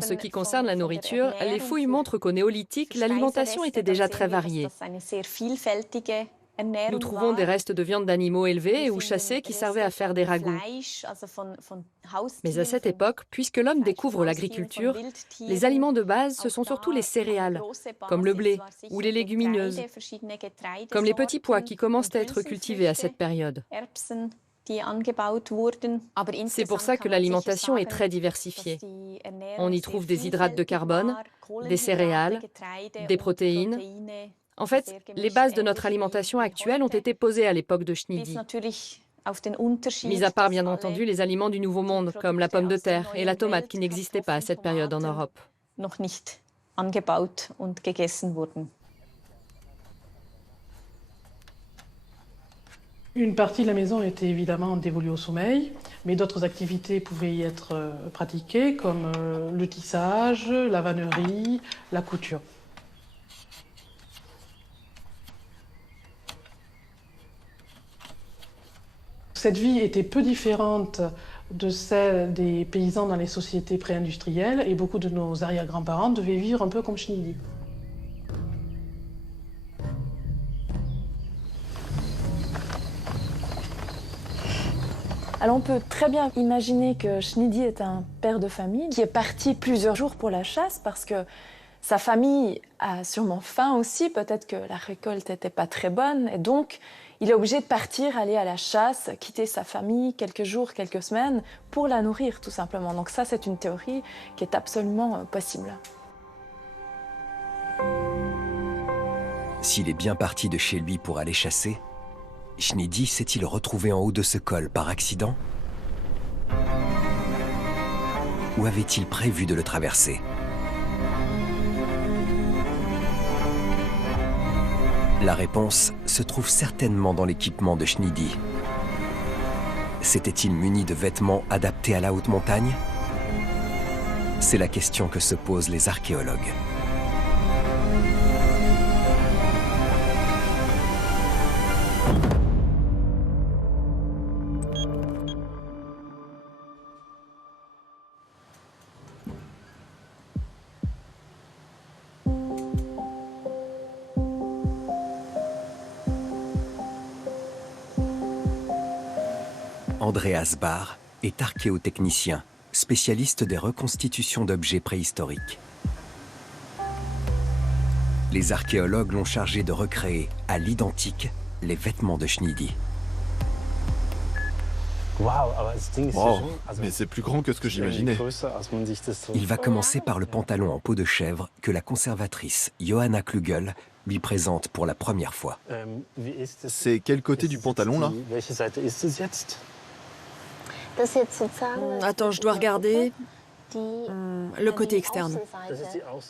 ce qui concerne la nourriture, les fouilles montrent qu'au néolithique, l'alimentation était déjà très variée. Nous trouvons des restes de viande d'animaux élevés ou chassés qui servaient à faire des ragoûts. Mais à cette époque, puisque l'homme découvre l'agriculture, les aliments de base, ce sont surtout les céréales, comme le blé ou les légumineuses, comme les petits pois qui commencent à être cultivés à cette période. C'est pour ça que l'alimentation est très diversifiée. On y trouve des hydrates de carbone, des céréales, des protéines. En fait, les bases de notre alimentation actuelle ont été posées à l'époque de Schnidi. Mis à part, bien entendu, les aliments du Nouveau Monde, comme la pomme de terre et la tomate qui n'existaient pas à cette période en Europe. Une partie de la maison était évidemment dévolue au sommeil, mais d'autres activités pouvaient y être pratiquées, comme le tissage, la vannerie, la couture. Cette vie était peu différente de celle des paysans dans les sociétés pré-industrielles, et beaucoup de nos arrière-grands-parents devaient vivre un peu comme Schnidi. Alors on peut très bien imaginer que Schnidi est un père de famille qui est parti plusieurs jours pour la chasse parce que sa famille a sûrement faim aussi, peut-être que la récolte n'était pas très bonne, et donc il est obligé de partir, aller à la chasse, quitter sa famille quelques jours, quelques semaines pour la nourrir tout simplement. Donc ça, c'est une théorie qui est absolument possible. S'il est bien parti de chez lui pour aller chasser, Schnidi s'est-il retrouvé en haut de ce col par accident? Ou avait-il prévu de le traverser? La réponse se trouve certainement dans l'équipement de Schnidi. S'était-il muni de vêtements adaptés à la haute montagne? C'est la question que se posent les archéologues. Andreas Bahr est archéotechnicien, spécialiste des reconstitutions d'objets préhistoriques. Les archéologues l'ont chargé de recréer, à l'identique, les vêtements de Schnidi. Wow, mais c'est plus grand que ce que j'imaginais. Il va commencer par le pantalon en peau de chèvre que la conservatrice Johanna Klugel lui présente pour la première fois. C'est quel côté du pantalon, là? Attends, je dois regarder. Le côté externe.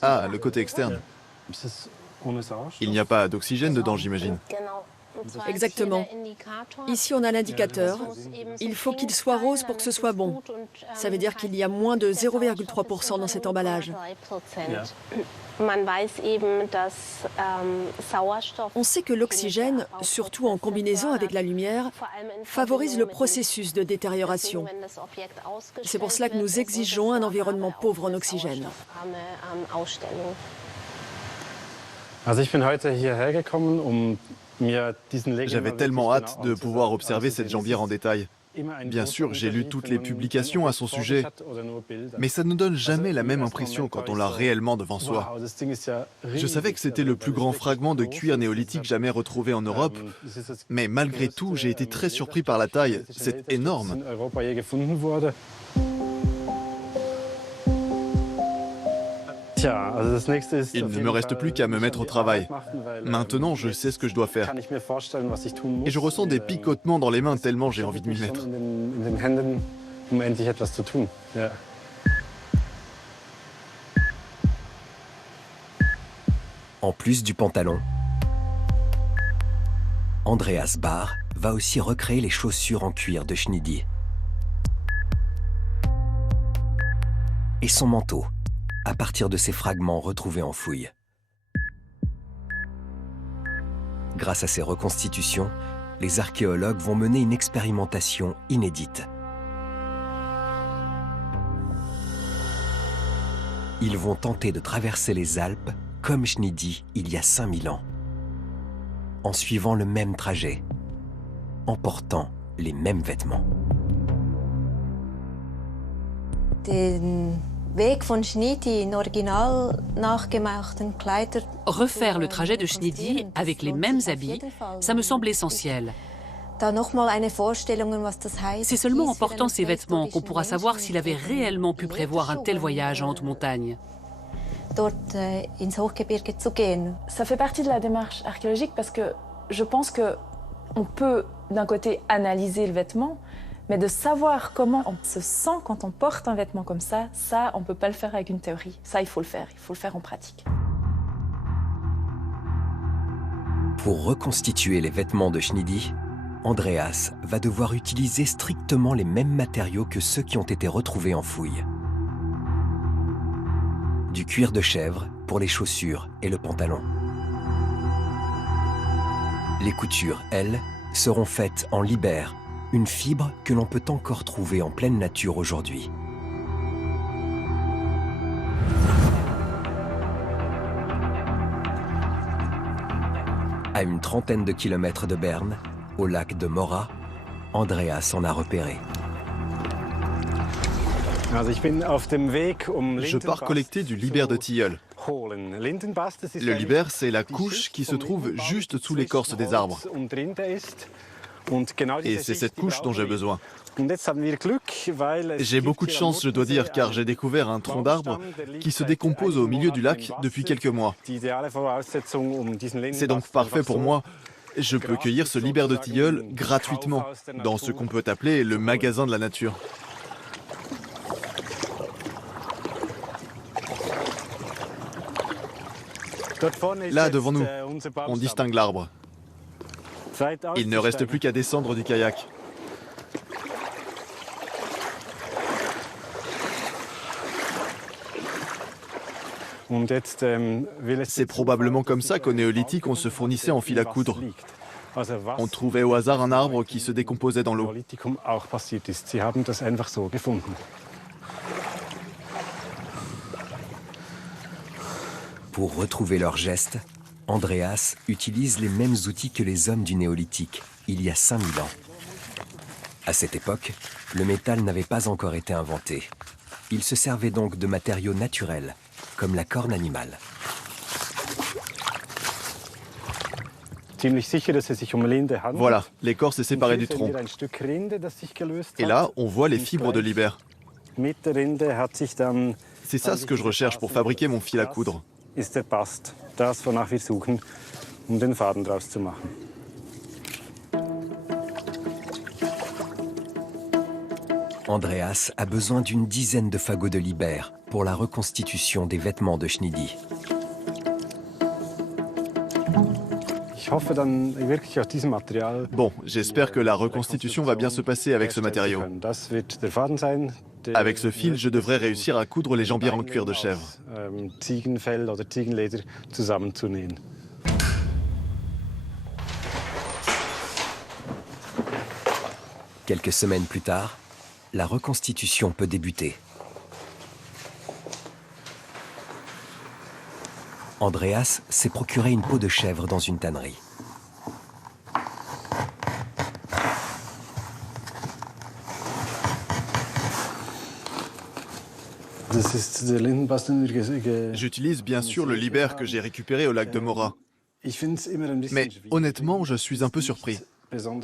Ah, le côté externe. Il n'y a pas d'oxygène dedans, j'imagine. Exactement. Ici, on a l'indicateur. Il faut qu'il soit rose pour que ce soit bon. Ça veut dire qu'il y a moins de 0,3% dans cet emballage. On sait que l'oxygène, surtout en combinaison avec la lumière, favorise le processus de détérioration. C'est pour cela que nous exigeons un environnement pauvre en oxygène. J'avais tellement hâte de pouvoir observer cette jambière en détail. Bien sûr, j'ai lu toutes les publications à son sujet, mais ça ne donne jamais la même impression quand on l'a réellement devant soi. Je savais que c'était le plus grand fragment de cuir néolithique jamais retrouvé en Europe, mais malgré tout, j'ai été très surpris par la taille. C'est énorme. Il ne me reste plus qu'à me mettre au travail. Maintenant, je sais ce que je dois faire. Et je ressens des picotements dans les mains tellement j'ai envie de m'y mettre. En plus du pantalon, Andreas Bahr va aussi recréer les chaussures en cuir de Schnidy. Et son manteau, à partir de ces fragments retrouvés en fouille. Grâce à ces reconstitutions, les archéologues vont mener une expérimentation inédite. Ils vont tenter de traverser les Alpes comme Schnidy il y a 5000 ans, en suivant le même trajet, en portant les mêmes vêtements. Refaire le trajet de Schnidy avec les mêmes habits, ça me semble essentiel. C'est seulement en portant ces vêtements qu'on pourra savoir s'il avait réellement pu prévoir un tel voyage en haute montagne. Ça fait partie de la démarche archéologique parce que je pense qu'on peut d'un côté analyser le vêtement, mais de savoir comment on se sent quand on porte un vêtement comme ça, on ne peut pas le faire avec une théorie. Ça, il faut le faire en pratique. Pour reconstituer les vêtements de Schnidy, Andreas va devoir utiliser strictement les mêmes matériaux que ceux qui ont été retrouvés en fouille. Du cuir de chèvre pour les chaussures et le pantalon. Les coutures, elles, seront faites en libère, une fibre que l'on peut encore trouver en pleine nature aujourd'hui. À une trentaine de kilomètres de Berne, au lac de Mora, Andreas en a repéré. Je pars collecter du Liber de tilleul. Le Liber, c'est la couche qui se trouve juste sous l'écorce des arbres. Et c'est cette couche dont j'ai besoin. J'ai beaucoup de chance, je dois dire, car j'ai découvert un tronc d'arbre qui se décompose au milieu du lac depuis quelques mois. C'est donc parfait pour moi. Je peux cueillir ce Liber de tilleul gratuitement, dans ce qu'on peut appeler le magasin de la nature. Là, devant nous, on distingue l'arbre. Il ne reste plus qu'à descendre du kayak. C'est probablement comme ça qu'au néolithique, on se fournissait en fil à coudre. On trouvait au hasard un arbre qui se décomposait dans l'eau. Pour retrouver leurs gestes, Andreas utilise les mêmes outils que les hommes du néolithique, il y a 5000 ans. À cette époque, le métal n'avait pas encore été inventé. Il se servait donc de matériaux naturels, comme la corne animale. Voilà, l'écorce est séparée du tronc. Et là, on voit les fibres de Liber. C'est ça ce que je recherche pour fabriquer mon fil à coudre. Andreas a besoin d'une dizaine de fagots de Liber pour la reconstitution des vêtements de Schnidy. Bon, j'espère que la reconstitution va bien se passer avec ce matériau. Avec ce fil, je devrais réussir à coudre les jambières en cuir de chèvre. Quelques semaines plus tard, la reconstitution peut débuter. Andreas s'est procuré une peau de chèvre dans une tannerie. J'utilise bien sûr le Liber que j'ai récupéré au lac de Morat. Mais honnêtement, je suis un peu surpris.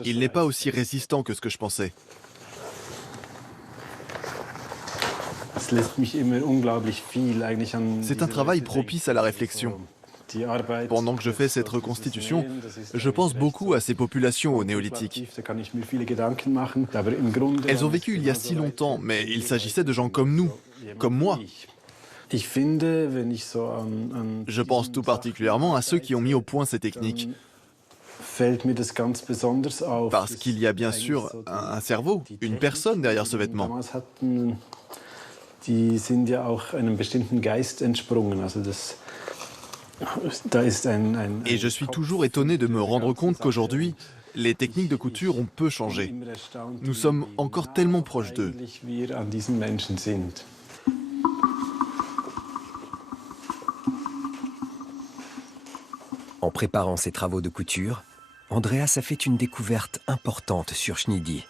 Il n'est pas aussi résistant que ce que je pensais. C'est un travail propice à la réflexion. Pendant que je fais cette reconstitution, je pense beaucoup à ces populations au néolithique. Elles ont vécu il y a si longtemps, mais il s'agissait de gens comme nous, comme moi. Je pense tout particulièrement à ceux qui ont mis au point ces techniques. Parce qu'il y a bien sûr un cerveau, une personne derrière ce vêtement. Et je suis toujours étonné de me rendre compte qu'aujourd'hui, les techniques de couture ont peu changé. Nous sommes encore tellement proches d'eux. En préparant ses travaux de couture, Andreas a fait une découverte importante sur Schnidy.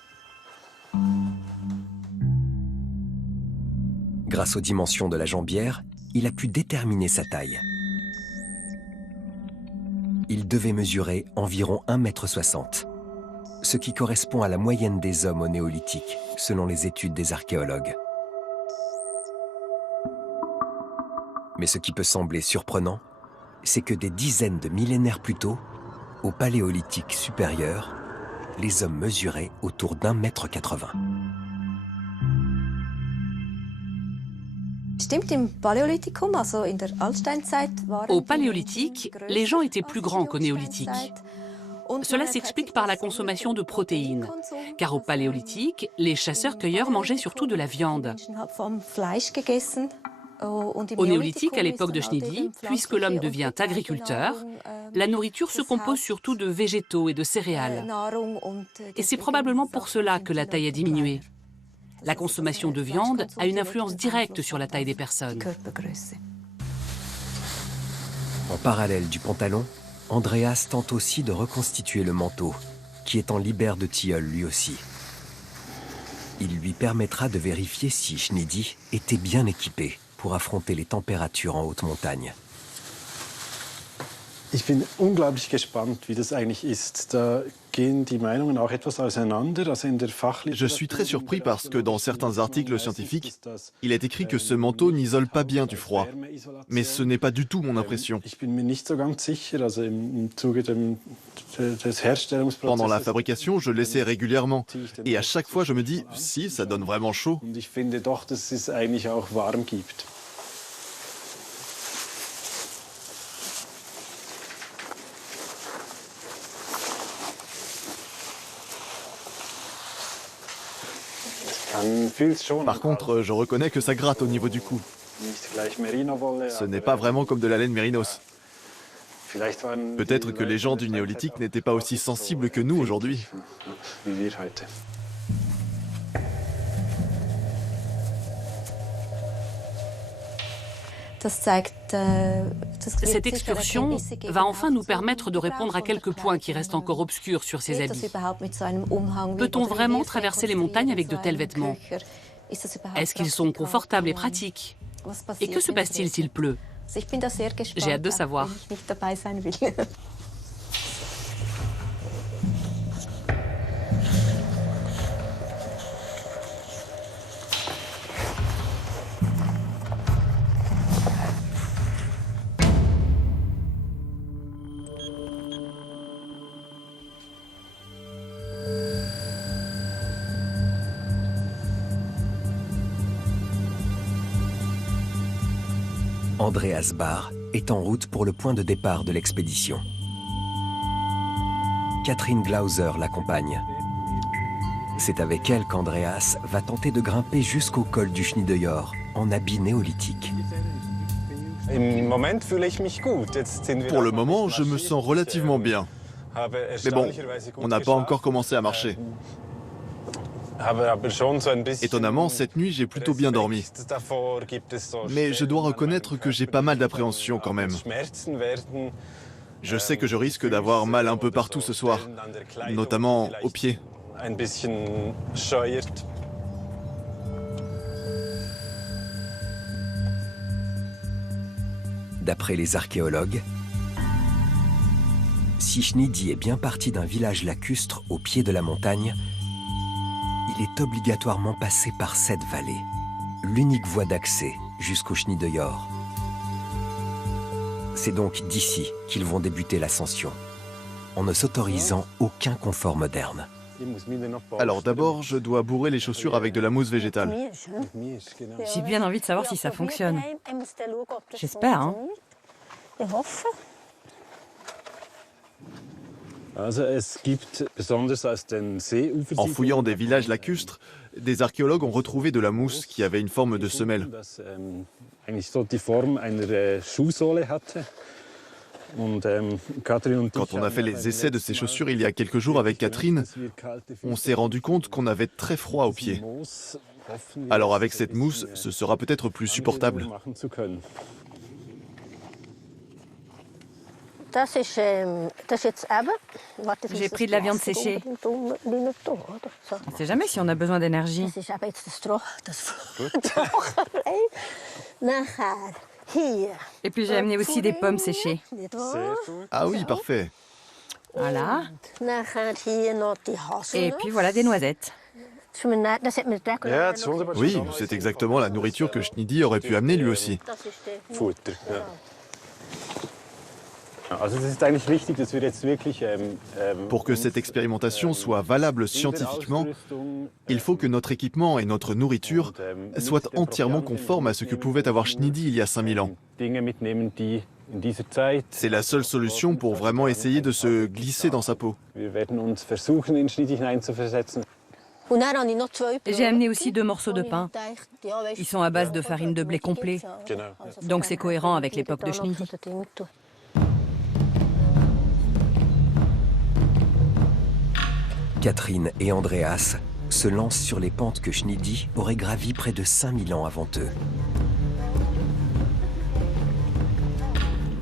Grâce aux dimensions de la jambière, il a pu déterminer sa taille. Il devait mesurer environ 1,60 m, ce qui correspond à la moyenne des hommes au néolithique, selon les études des archéologues. Mais ce qui peut sembler surprenant, c'est que des dizaines de millénaires plus tôt, au Paléolithique supérieur, les hommes mesuraient autour d'1,80 m. Au Paléolithique, les gens étaient plus grands qu'au Néolithique. Cela s'explique par la consommation de protéines, car au Paléolithique, les chasseurs-cueilleurs mangeaient surtout de la viande. Au Néolithique, à l'époque de Schnidy, puisque l'homme devient agriculteur, la nourriture se compose surtout de végétaux et de céréales. Et c'est probablement pour cela que la taille a diminué. La consommation de viande a une influence directe sur la taille des personnes. En parallèle du pantalon, Andreas tente aussi de reconstituer le manteau, qui est en Liber de tilleul lui aussi. Il lui permettra de vérifier si Schnidy était bien équipé pour affronter les températures en haute montagne. Ich bin unglaublich gespannt, wie das eigentlich ist. Da gehen die Meinungen auch etwas auseinander. Also in der Je suis très surpris parce que dans certains articles scientifiques, il est écrit que ce manteau n'isole pas bien du froid. Mais ce n'est pas du tout mon impression. Pendant la fabrication, je l'essaie régulièrement. Et à chaque fois, je me dis, si, ça donne vraiment chaud. Ich finde doch, dass es eigentlich auch warm gibt. Par contre, je reconnais que ça gratte au niveau du cou. Ce n'est pas vraiment comme de la laine mérinos. Peut-être que les gens du néolithique n'étaient pas aussi sensibles que nous aujourd'hui. Cette excursion va enfin nous permettre de répondre à quelques points qui restent encore obscurs sur ces habits. Peut-on vraiment traverser les montagnes avec de tels vêtements? Est-ce qu'ils sont confortables et pratiques? Et que se passe-t-il s'il pleut? J'ai hâte de savoir. Andreas Bahr est en route pour le point de départ de l'expédition. Catherine Glauser l'accompagne. C'est avec elle qu'Andreas va tenter de grimper jusqu'au col du Schnidejor, en habit néolithique. Pour le moment, je me sens relativement bien. Mais bon, on n'a pas encore commencé à marcher. Étonnamment, cette nuit, j'ai plutôt bien dormi. Mais je dois reconnaître que j'ai pas mal d'appréhension quand même. Je sais que je risque d'avoir mal un peu partout ce soir, notamment aux pieds. D'après les archéologues, si Schnidi est bien parti d'un village lacustre au pied de la montagne, il est obligatoirement passé par cette vallée, l'unique voie d'accès jusqu'au Schneedeyor. C'est donc d'ici qu'ils vont débuter l'ascension, en ne s'autorisant aucun confort moderne. Alors d'abord, je dois bourrer les chaussures avec de la mousse végétale. J'ai bien envie de savoir si ça fonctionne. J'espère, hein. En fouillant des villages lacustres, des archéologues ont retrouvé de la mousse qui avait une forme de semelle. Quand on a fait les essais de ces chaussures il y a quelques jours avec Catherine, on s'est rendu compte qu'on avait très froid aux pieds. Alors avec cette mousse, ce sera peut-être plus supportable. J'ai pris de la viande séchée. On ne sait jamais si on a besoin d'énergie. Et puis j'ai amené aussi des pommes séchées. Ah oui, parfait. Voilà. Et puis voilà des noisettes. Oui, c'est exactement la nourriture que Schnidi aurait pu amener lui aussi. Pour que cette expérimentation soit valable scientifiquement, il faut que notre équipement et notre nourriture soient entièrement conformes à ce que pouvait avoir Schnidi il y a 5000 ans. C'est la seule solution pour vraiment essayer de se glisser dans sa peau. J'ai amené aussi 2 morceaux de pain. Ils sont à base de farine de blé complet. Donc c'est cohérent avec l'époque de Schnidi. Catherine et Andreas se lancent sur les pentes que Schnidi aurait gravies près de 5000 ans avant eux.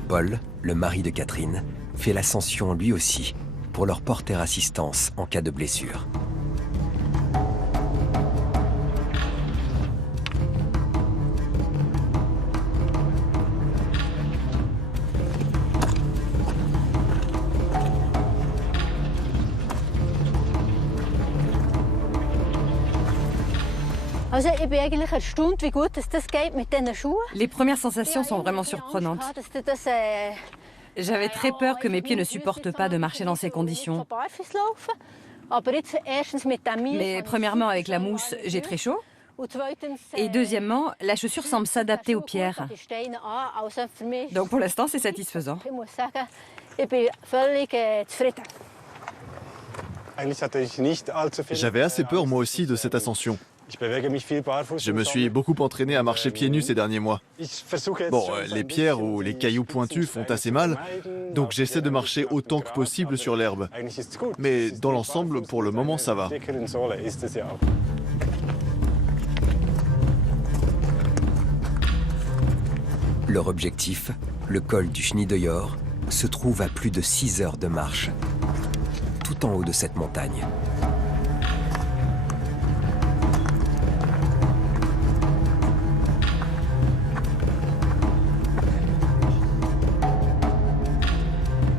Paul, le mari de Catherine, fait l'ascension lui aussi pour leur porter assistance en cas de blessure. Les premières sensations sont vraiment surprenantes. J'avais très peur que mes pieds ne supportent pas de marcher dans ces conditions. Mais premièrement, avec la mousse, j'ai très chaud. Et deuxièmement, la chaussure semble s'adapter aux pierres. Donc pour l'instant, c'est satisfaisant. J'avais assez peur moi aussi de cette ascension. Je me suis beaucoup entraîné à marcher pieds nus ces derniers mois. Bon, les pierres ou les cailloux pointus font assez mal, donc j'essaie de marcher autant que possible sur l'herbe. Mais dans l'ensemble, pour le moment, ça va. Leur objectif, le col du Schneedeyor, se trouve à plus de 6 heures de marche, tout en haut de cette montagne.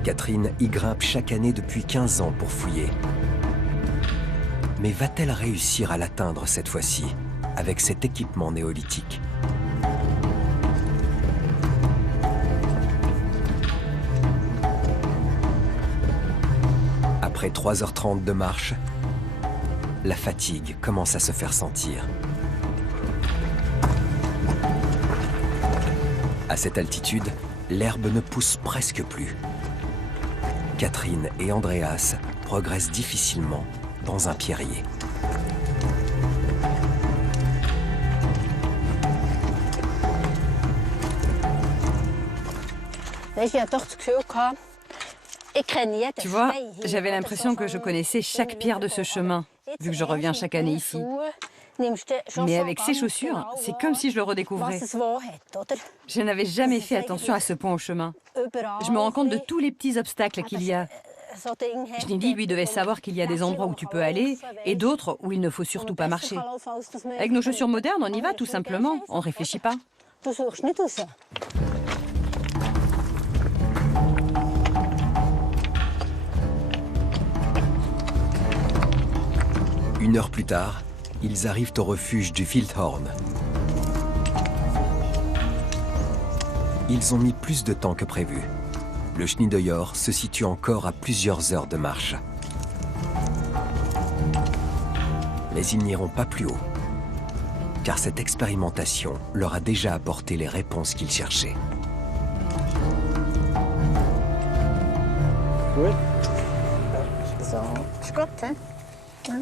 Catherine y grimpe chaque année depuis 15 ans pour fouiller. Mais va-t-elle réussir à l'atteindre cette fois-ci, avec cet équipement néolithique ? Après 3h30 de marche, la fatigue commence à se faire sentir. À cette altitude, l'herbe ne pousse presque plus. Catherine et Andreas progressent difficilement dans un pierrier. Tu vois, j'avais l'impression que je connaissais chaque pierre de ce chemin, vu que je reviens chaque année ici. Mais avec ces chaussures, c'est comme si je le redécouvrais. Je n'avais jamais fait attention à ce point au chemin. Je me rends compte de tous les petits obstacles qu'il y a. Schnidi, lui, devait savoir qu'il y a des endroits où tu peux aller et d'autres où il ne faut surtout pas marcher. Avec nos chaussures modernes, on y va tout simplement. On ne réfléchit pas. 1 heure plus tard, ils arrivent au refuge du Wildhorn. Ils ont mis plus de temps que prévu. Le Schnee-Dojor se situe encore à plusieurs heures de marche. Mais ils n'iront pas plus haut, car cette expérimentation leur a déjà apporté les réponses qu'ils cherchaient. Oui. So, ist gut, hä? Ja.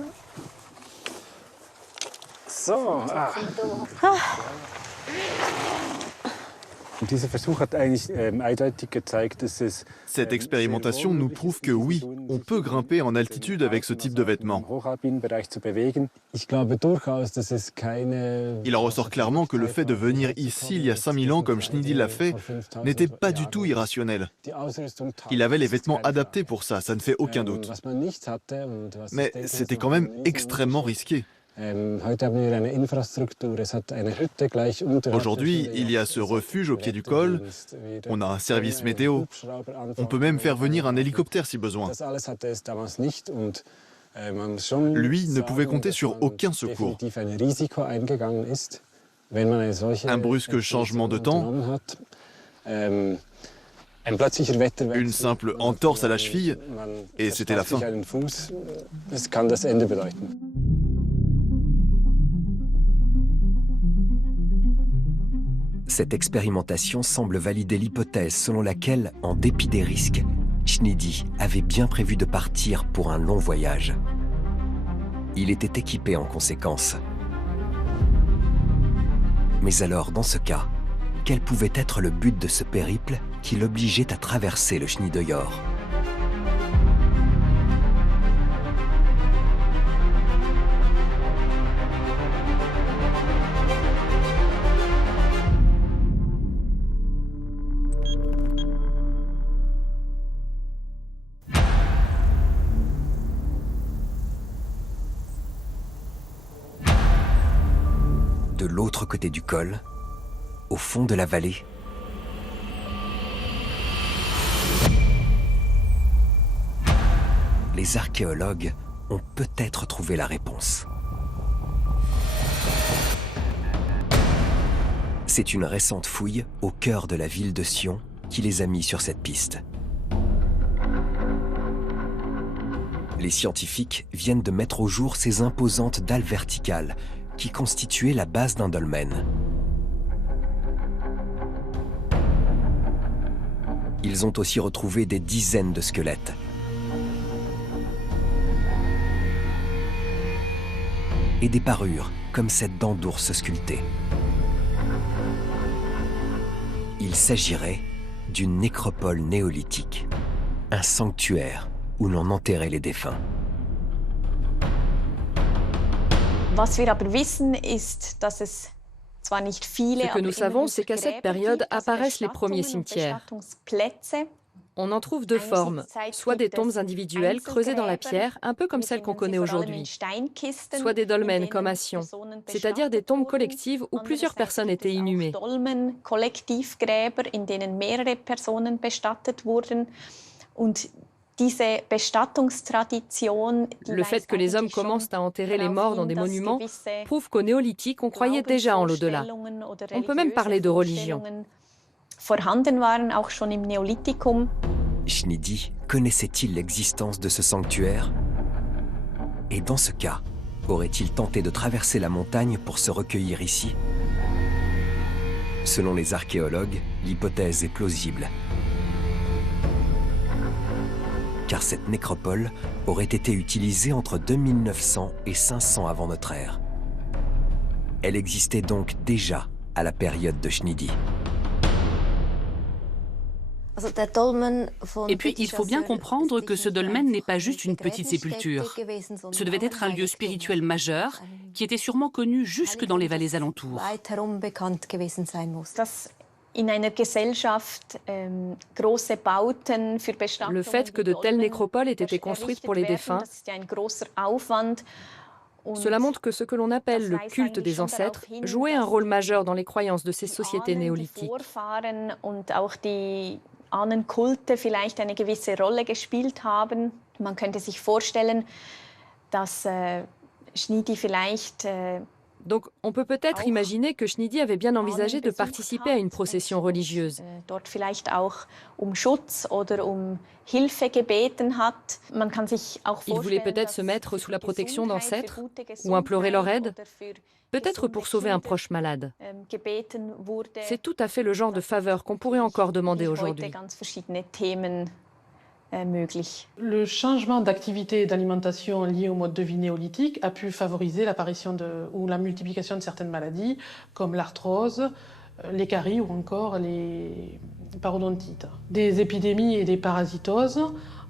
So, Cette expérimentation nous prouve que oui, on peut grimper en altitude avec ce type de vêtements. Il en ressort clairement que le fait de venir ici il y a 5000 ans comme Schneidi l'a fait n'était pas du tout irrationnel. Il avait les vêtements adaptés pour ça, ça ne fait aucun doute. Mais c'était quand même extrêmement risqué. Aujourd'hui, il y a ce refuge au pied du col, on a un service météo, on peut même faire venir un hélicoptère si besoin. Lui ne pouvait compter sur aucun secours. Un brusque changement de temps, une simple entorse à la cheville, et c'était la fin. Cette expérimentation semble valider l'hypothèse selon laquelle, en dépit des risques, Schneidi avait bien prévu de partir pour un long voyage. Il était équipé en conséquence. Mais alors, dans ce cas, quel pouvait être le but de ce périple qui l'obligeait à traverser le Schnee-Dojor ? De l'autre côté du col, au fond de la vallée, les archéologues ont peut-être trouvé la réponse. C'est une récente fouille au cœur de la ville de Sion qui les a mis sur cette piste. Les scientifiques viennent de mettre au jour ces imposantes dalles verticales qui constituaient la base d'un dolmen. Ils ont aussi retrouvé des dizaines de squelettes. Et des parures, comme cette dent d'ours sculptée. Il s'agirait d'une nécropole néolithique, un sanctuaire où l'on enterrait les défunts. Ce que nous savons, c'est qu'à cette période apparaissent les premiers cimetières. On en trouve deux formes, soit des tombes individuelles creusées dans la pierre, un peu comme celles qu'on connaît aujourd'hui, soit des dolmens comme à Sion, c'est-à-dire des tombes collectives où plusieurs personnes étaient inhumées. Le fait que les hommes commencent à enterrer les morts dans des monuments prouve qu'au néolithique, on croyait déjà en l'au-delà. On peut même parler de religion. Schneidi connaissait-il l'existence de ce sanctuaire? Et dans ce cas, aurait-il tenté de traverser la montagne pour se recueillir ici? Selon les archéologues, l'hypothèse est plausible. Car cette nécropole aurait été utilisée entre 2900 et 500 avant notre ère. Elle existait donc déjà à la période de Schneidi. Et puis, il faut bien comprendre que ce dolmen n'est pas juste une petite sépulture. Ce devait être un lieu spirituel majeur qui était sûrement connu jusque dans les vallées alentours. Le fait que de telles nécropoles aient été construites pour les défunts, cela montre que ce que l'on appelle le culte des ancêtres jouait un rôle majeur dans les croyances de ces sociétés néolithiques. Ahnenkulte vielleicht eine gewisse Rolle gespielt haben. Man könnte sich vorstellen, dass Donc on peut peut-être imaginer que Schnidi avait bien envisagé de participer à une procession religieuse. Il voulait peut-être se mettre sous la protection d'ancêtres ou implorer leur aide, peut-être pour sauver un proche malade. C'est tout à fait le genre de faveur qu'on pourrait encore demander aujourd'hui. Le changement d'activité et d'alimentation lié au mode de vie néolithique a pu favoriser l'apparition ou la multiplication de certaines maladies comme l'arthrose, les caries ou encore les parodontites. Des épidémies et des parasitoses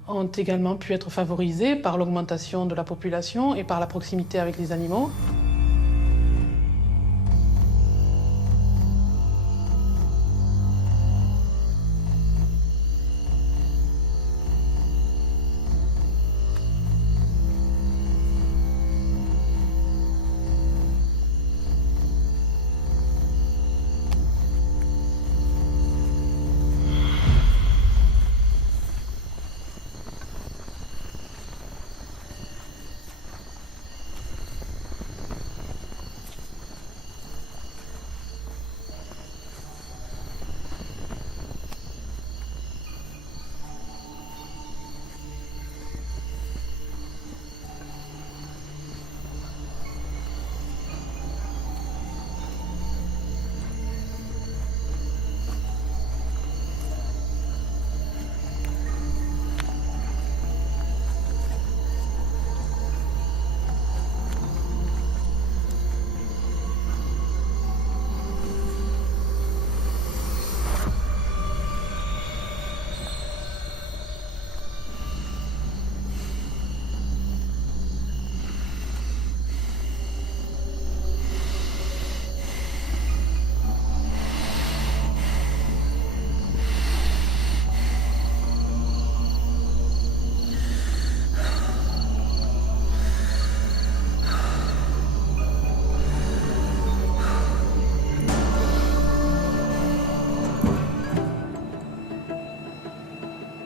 ont également pu être favorisées par l'augmentation de la population et par la proximité avec les animaux.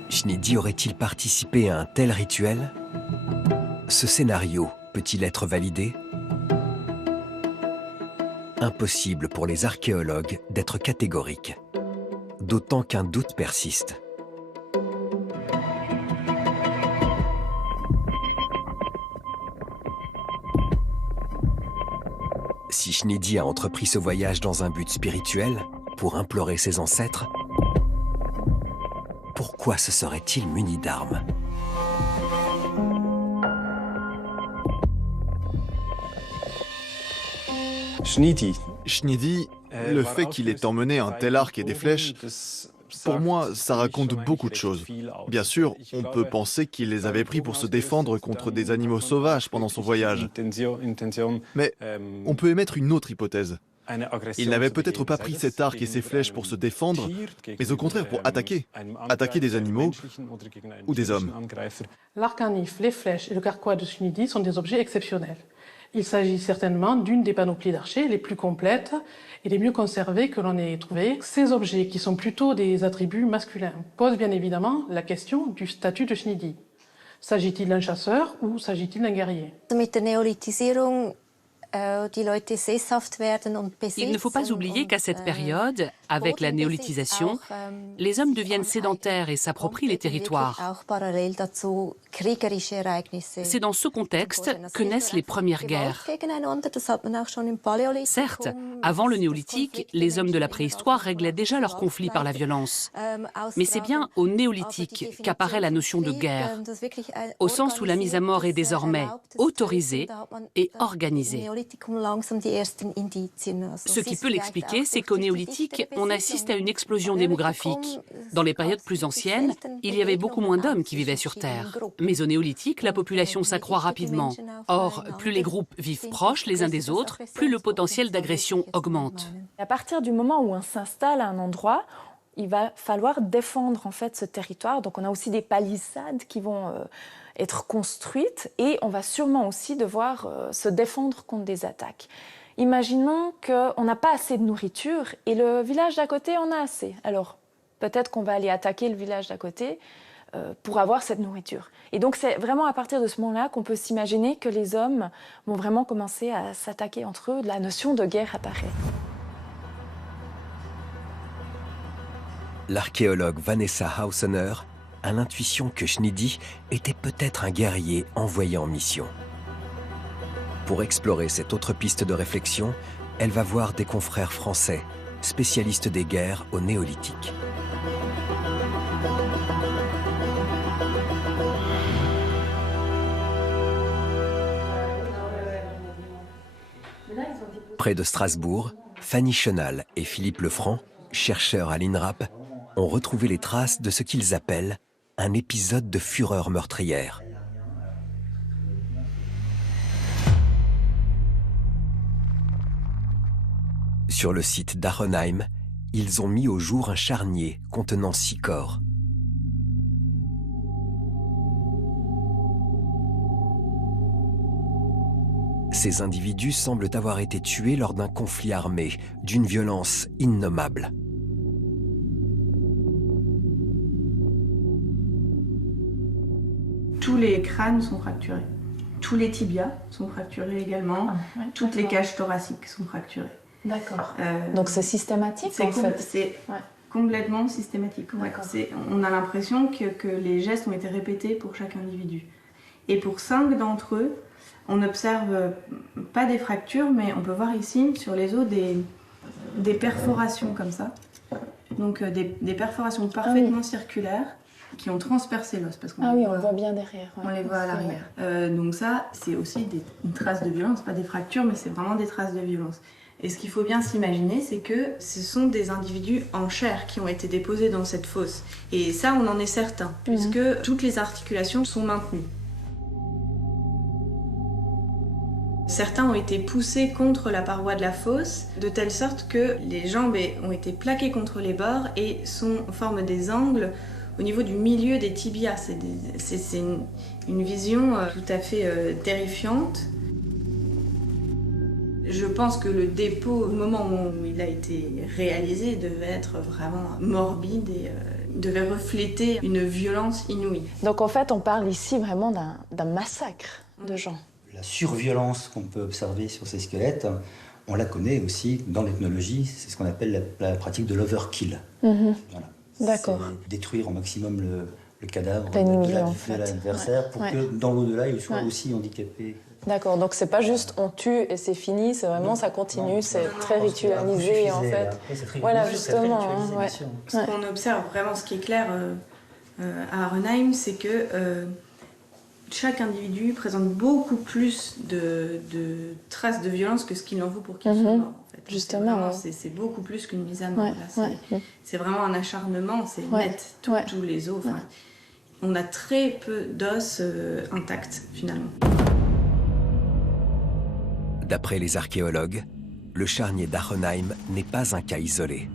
Schnidi aurait-il participé à un tel rituel? Ce scénario peut-il être validé? Impossible pour les archéologues d'être catégoriques, d'autant qu'un doute persiste. Si Schnidi a entrepris ce voyage dans un but spirituel, pour implorer ses ancêtres, pourquoi se serait-il muni d'armes? Schnidi, le fait qu'il ait emmené un tel arc et des flèches, pour moi, ça raconte beaucoup de choses. Bien sûr, on peut penser qu'il les avait pris pour se défendre contre des animaux sauvages pendant son voyage. Mais on peut émettre une autre hypothèse. Il n'avait peut-être pas pris cet arc et ces flèches pour se défendre, mais au contraire pour attaquer des animaux ou des hommes. L'arc à nif, les flèches et le carquois de Schnidi sont des objets exceptionnels. Il s'agit certainement d'une des panoplies d'archers les plus complètes et les mieux conservées que l'on ait trouvées. Ces objets, qui sont plutôt des attributs masculins, posent bien évidemment la question du statut de Schnidi. S'agit-il d'un chasseur ou s'agit-il d'un guerrier? Il ne faut pas oublier qu'à cette période, avec la néolithisation, les hommes deviennent sédentaires et s'approprient les territoires. C'est dans ce contexte que naissent les premières guerres. Certes, avant le néolithique, les hommes de la préhistoire réglaient déjà leurs conflits par la violence. Mais c'est bien au néolithique qu'apparaît la notion de guerre, au sens où la mise à mort est désormais autorisée et organisée. Ce qui peut l'expliquer, c'est qu'au néolithique, on assiste à une explosion démographique. Dans les périodes plus anciennes, il y avait beaucoup moins d'hommes qui vivaient sur Terre. Mais au néolithique, la population s'accroît rapidement. Or, plus les groupes vivent proches les uns des autres, plus le potentiel d'agression augmente. À partir du moment où on s'installe à un endroit, il va falloir défendre en fait ce territoire. Donc on a aussi des palissades qui vont être construites et on va sûrement aussi devoir se défendre contre des attaques. Imaginons qu'on n'a pas assez de nourriture et le village d'à côté en a assez. Alors peut-être qu'on va aller attaquer le village d'à côté pour avoir cette nourriture. Et donc c'est vraiment à partir de ce moment-là qu'on peut s'imaginer que les hommes vont vraiment commencer à s'attaquer entre eux, la notion de guerre apparaît. L'archéologue Vanessa Hausener a l'intuition que Schnidy était peut-être un guerrier envoyé en mission. Pour explorer cette autre piste de réflexion, elle va voir des confrères français, spécialistes des guerres au néolithique. Près de Strasbourg, Fanny Chenal et Philippe Lefranc, chercheurs à l'INRAP, ont retrouvé les traces de ce qu'ils appellent un épisode de fureur meurtrière. Sur le site d'Arenheim, ils ont mis au jour un charnier contenant 6 corps. Ces individus semblent avoir été tués lors d'un conflit armé, d'une violence innommable. Tous les crânes sont fracturés. Tous les tibias sont fracturés également. Toutes les cages thoraciques sont fracturées. D'accord. Donc c'est systématique en fait. C'est complètement systématique. On a l'impression que les gestes ont été répétés pour chaque individu. Et pour 5 d'entre eux, on n'observe pas des fractures, mais on peut voir ici sur les os des perforations comme ça. Donc des perforations parfaitement circulaires qui ont transpercé l'os. On voit bien derrière. On les voit à l'arrière. Donc ça, c'est aussi une trace de violence, pas des fractures, mais c'est vraiment des traces de violence. Et ce qu'il faut bien s'imaginer, c'est que ce sont des individus en chair qui ont été déposés dans cette fosse. Et ça, on en est certain, puisque toutes les articulations sont maintenues. Certains ont été poussés contre la paroi de la fosse, de telle sorte que les jambes ont été plaquées contre les bords et forment des angles au niveau du milieu des tibias. C'est une vision tout à fait terrifiante. Je pense que le dépôt, au moment où il a été réalisé, devait être vraiment morbide et devait refléter une violence inouïe. Donc en fait, on parle ici vraiment d'un massacre de gens. La surviolence qu'on peut observer sur ces squelettes, on la connaît aussi dans l'ethnologie, c'est ce qu'on appelle la pratique de l'overkill. Voilà. D'accord. Détruire au maximum le cadavre de l'adversaire pour que dans l'au-delà, il soit aussi handicapé. D'accord, donc c'est pas juste on tue et c'est fini, c'est vraiment ça continue, c'est très ritualisé en fait. Voilà, justement. Ce qu'on observe vraiment, ce qui est clair à Arenheim, c'est que chaque individu présente beaucoup plus de traces de violence que ce qu'il en vaut pour qu'il soit mort. En fait. Justement. C'est beaucoup plus qu'une mise à mort. C'est vraiment un acharnement, c'est net, tous les os. On a très peu d'os intacts finalement. D'après les archéologues, le charnier d'Arenheim n'est pas un cas isolé.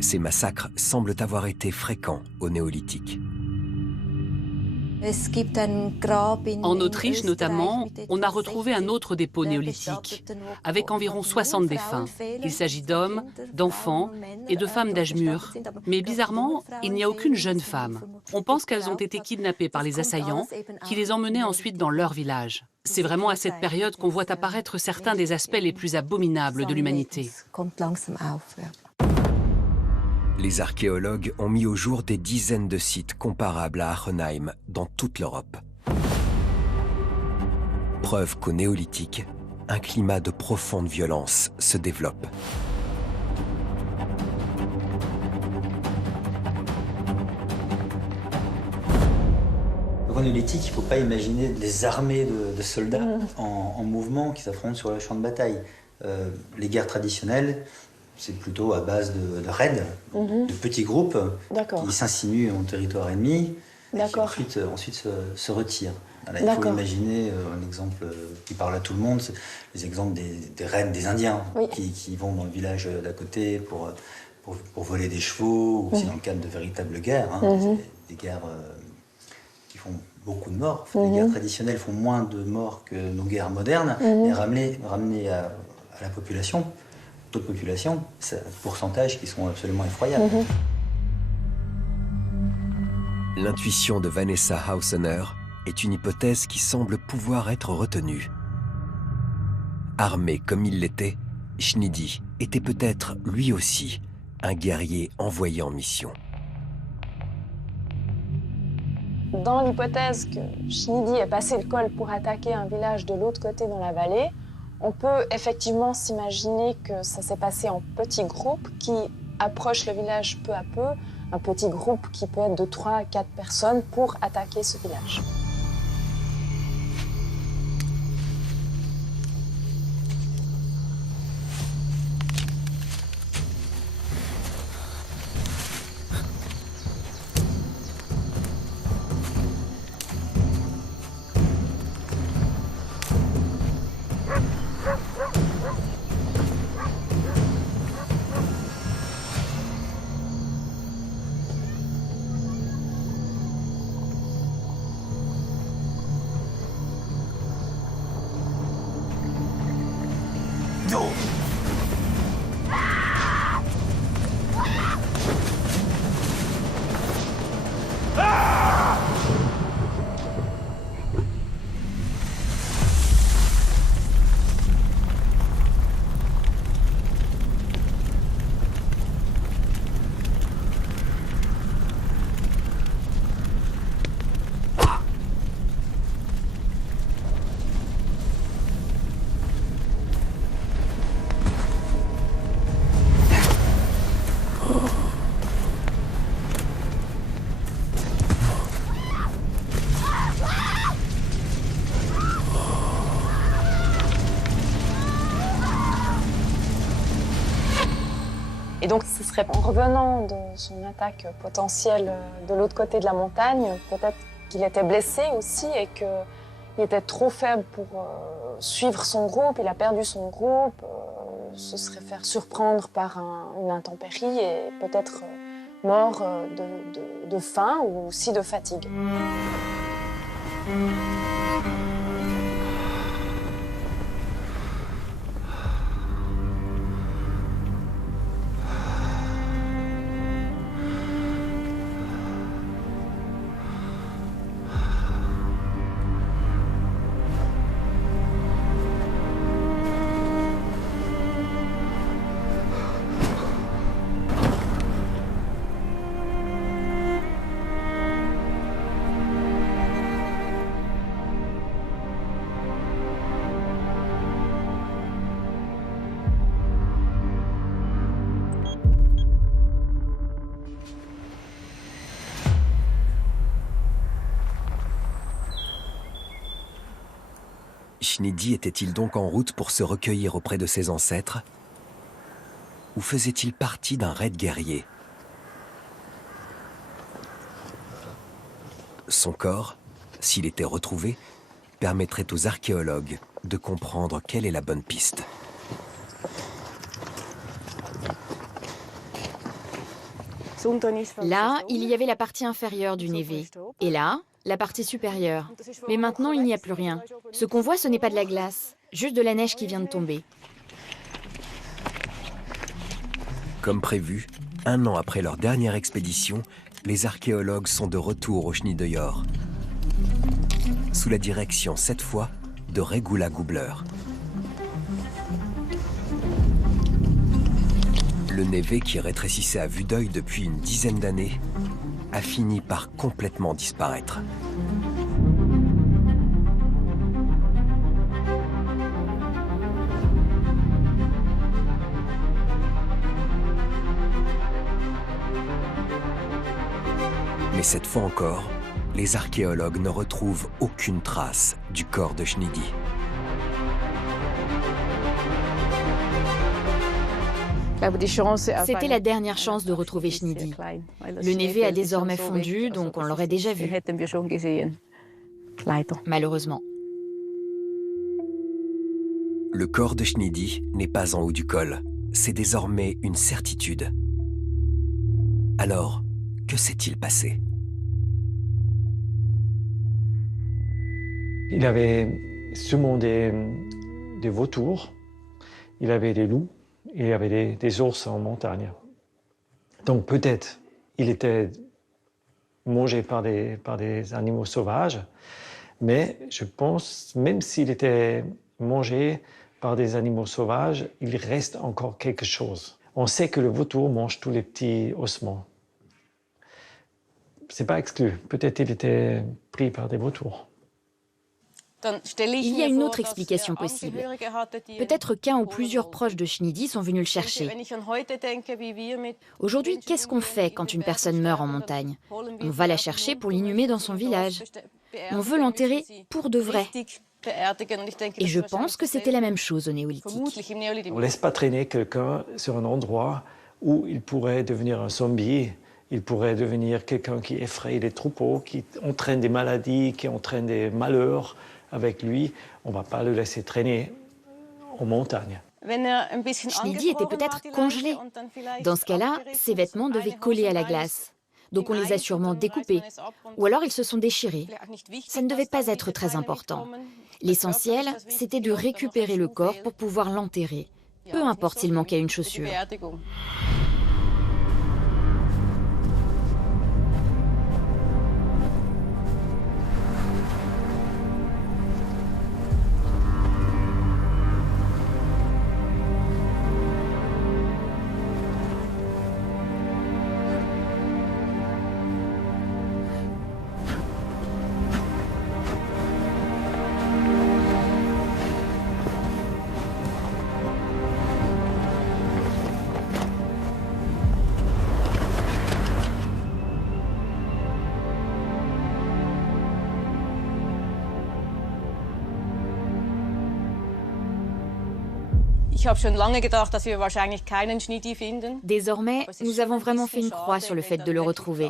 Ces massacres semblent avoir été fréquents au néolithique. En Autriche notamment, on a retrouvé un autre dépôt néolithique, avec environ 60 défunts. Il s'agit d'hommes, d'enfants et de femmes d'âge mûr. Mais bizarrement, il n'y a aucune jeune femme. On pense qu'elles ont été kidnappées par les assaillants, qui les emmenaient ensuite dans leur village. C'est vraiment à cette période qu'on voit apparaître certains des aspects les plus abominables de l'humanité. Les archéologues ont mis au jour des dizaines de sites comparables à Arenheim dans toute l'Europe. Preuve qu'au néolithique, un climat de profonde violence se développe. Au néolithique, il ne faut pas imaginer des armées de soldats en mouvement qui s'affrontent sur le champ de bataille. Les guerres traditionnelles, c'est plutôt à base de raids, de petits groupes qui s'insinuent en territoire ennemi et qui ensuite se retirent. Alors, il faut imaginer un exemple qui parle à tout le monde, c'est les exemples des raids des Indiens qui vont dans le village d'à côté pour voler des chevaux, ou aussi dans le cadre de véritables guerres, des guerres qui font beaucoup de morts. Les guerres traditionnelles font moins de morts que nos guerres modernes, et ramener à la population, d'autres populations, des pourcentages qui sont absolument effroyables. L'intuition de Vanessa Hausener est une hypothèse qui semble pouvoir être retenue. Armé comme il l'était, Schnidi était peut-être lui aussi un guerrier envoyé en mission. Dans l'hypothèse que Schnidi ait passé le col pour attaquer un village de l'autre côté dans la vallée, on peut effectivement s'imaginer que ça s'est passé en petits groupes qui approchent le village peu à peu, un petit groupe qui peut être de 3 à 4 personnes pour attaquer ce village. Et donc ce serait en revenant de son attaque potentielle de l'autre côté de la montagne, peut-être qu'il était blessé aussi et qu'il était trop faible pour suivre son groupe, il a perdu son groupe, se serait fait surprendre par une intempérie et peut-être mort de faim ou aussi de fatigue. Schnidi était-il donc en route pour se recueillir auprès de ses ancêtres? Ou faisait-il partie d'un raid guerrier? Son corps, s'il était retrouvé, permettrait aux archéologues de comprendre quelle est la bonne piste. Là, il y avait la partie inférieure du névé. Et là, la partie supérieure. Mais maintenant, il n'y a plus rien. Ce qu'on voit, ce n'est pas de la glace, juste de la neige qui vient de tomber. Comme prévu, 1 an après leur dernière expédition, les archéologues sont de retour au Schnideyjor, sous la direction, cette fois, de Regula Gubler. Le névé, qui rétrécissait à vue d'œil depuis une dizaine d'années, a fini par complètement disparaître. Mais cette fois encore, les archéologues ne retrouvent aucune trace du corps de Schnidi. C'était la dernière chance de retrouver Schnidi. Le névé a désormais fondu, donc on l'aurait déjà vu. Malheureusement. Le corps de Schnidi n'est pas en haut du col. C'est désormais une certitude. Alors, que s'est-il passé? Il avait sûrement des vautours, il avait des loups, il y avait des ours en montagne. Donc peut-être il était mangé par des animaux sauvages. Mais je pense, même s'il était mangé par des animaux sauvages, il reste encore quelque chose. On sait que le vautour mange tous les petits ossements. C'est pas exclu. Peut-être il était pris par des vautours. Il y a une autre explication possible. Peut-être qu'un ou plusieurs proches de Schnidi sont venus le chercher. Aujourd'hui, qu'est-ce qu'on fait quand une personne meurt en montagne? On va la chercher pour l'inhumer dans son village. On veut l'enterrer pour de vrai. Et je pense que c'était la même chose au néolithique. On ne laisse pas traîner quelqu'un sur un endroit où il pourrait devenir un zombie. Il pourrait devenir quelqu'un qui effraie les troupeaux, qui entraîne des maladies, qui entraîne des malheurs avec lui. On ne va pas le laisser traîner en montagne. Schnidi était peut-être congelé. Dans ce cas-là, ses vêtements devaient coller à la glace. Donc on les a sûrement découpés. Ou alors ils se sont déchirés. Ça ne devait pas être très important. L'essentiel, c'était de récupérer le corps pour pouvoir l'enterrer. Peu importe s'il manquait une chaussure. Désormais, nous avons vraiment fait une croix sur le fait de le retrouver.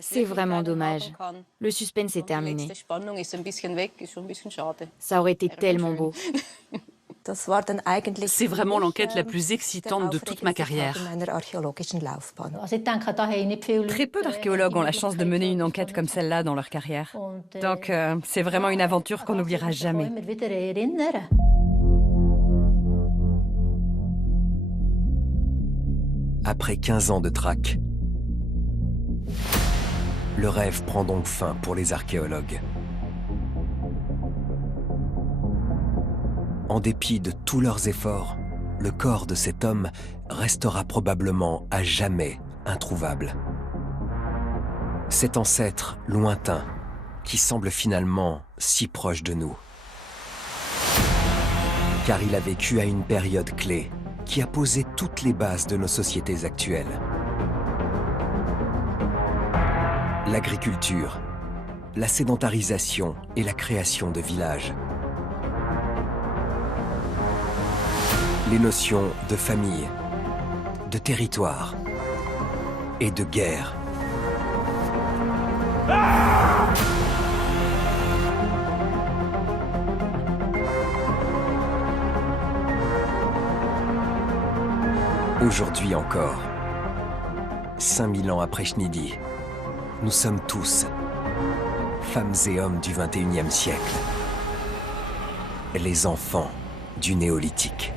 C'est vraiment dommage. Le suspense est terminé. Ça aurait été tellement beau. C'est vraiment l'enquête la plus excitante de toute ma carrière. Très peu d'archéologues ont la chance de mener une enquête comme celle-là dans leur carrière. Donc, c'est vraiment une aventure qu'on n'oubliera jamais. Après 15 ans de traque, le rêve prend donc fin pour les archéologues. En dépit de tous leurs efforts, le corps de cet homme restera probablement à jamais introuvable. Cet ancêtre lointain qui semble finalement si proche de nous. Car il a vécu à une période clé qui a posé toutes les bases de nos sociétés actuelles. L'agriculture, la sédentarisation et la création de villages. Les notions de famille, de territoire et de guerre. Aujourd'hui encore, 5000 ans après Schnidi, nous sommes tous, femmes et hommes du XXIe siècle, les enfants du néolithique.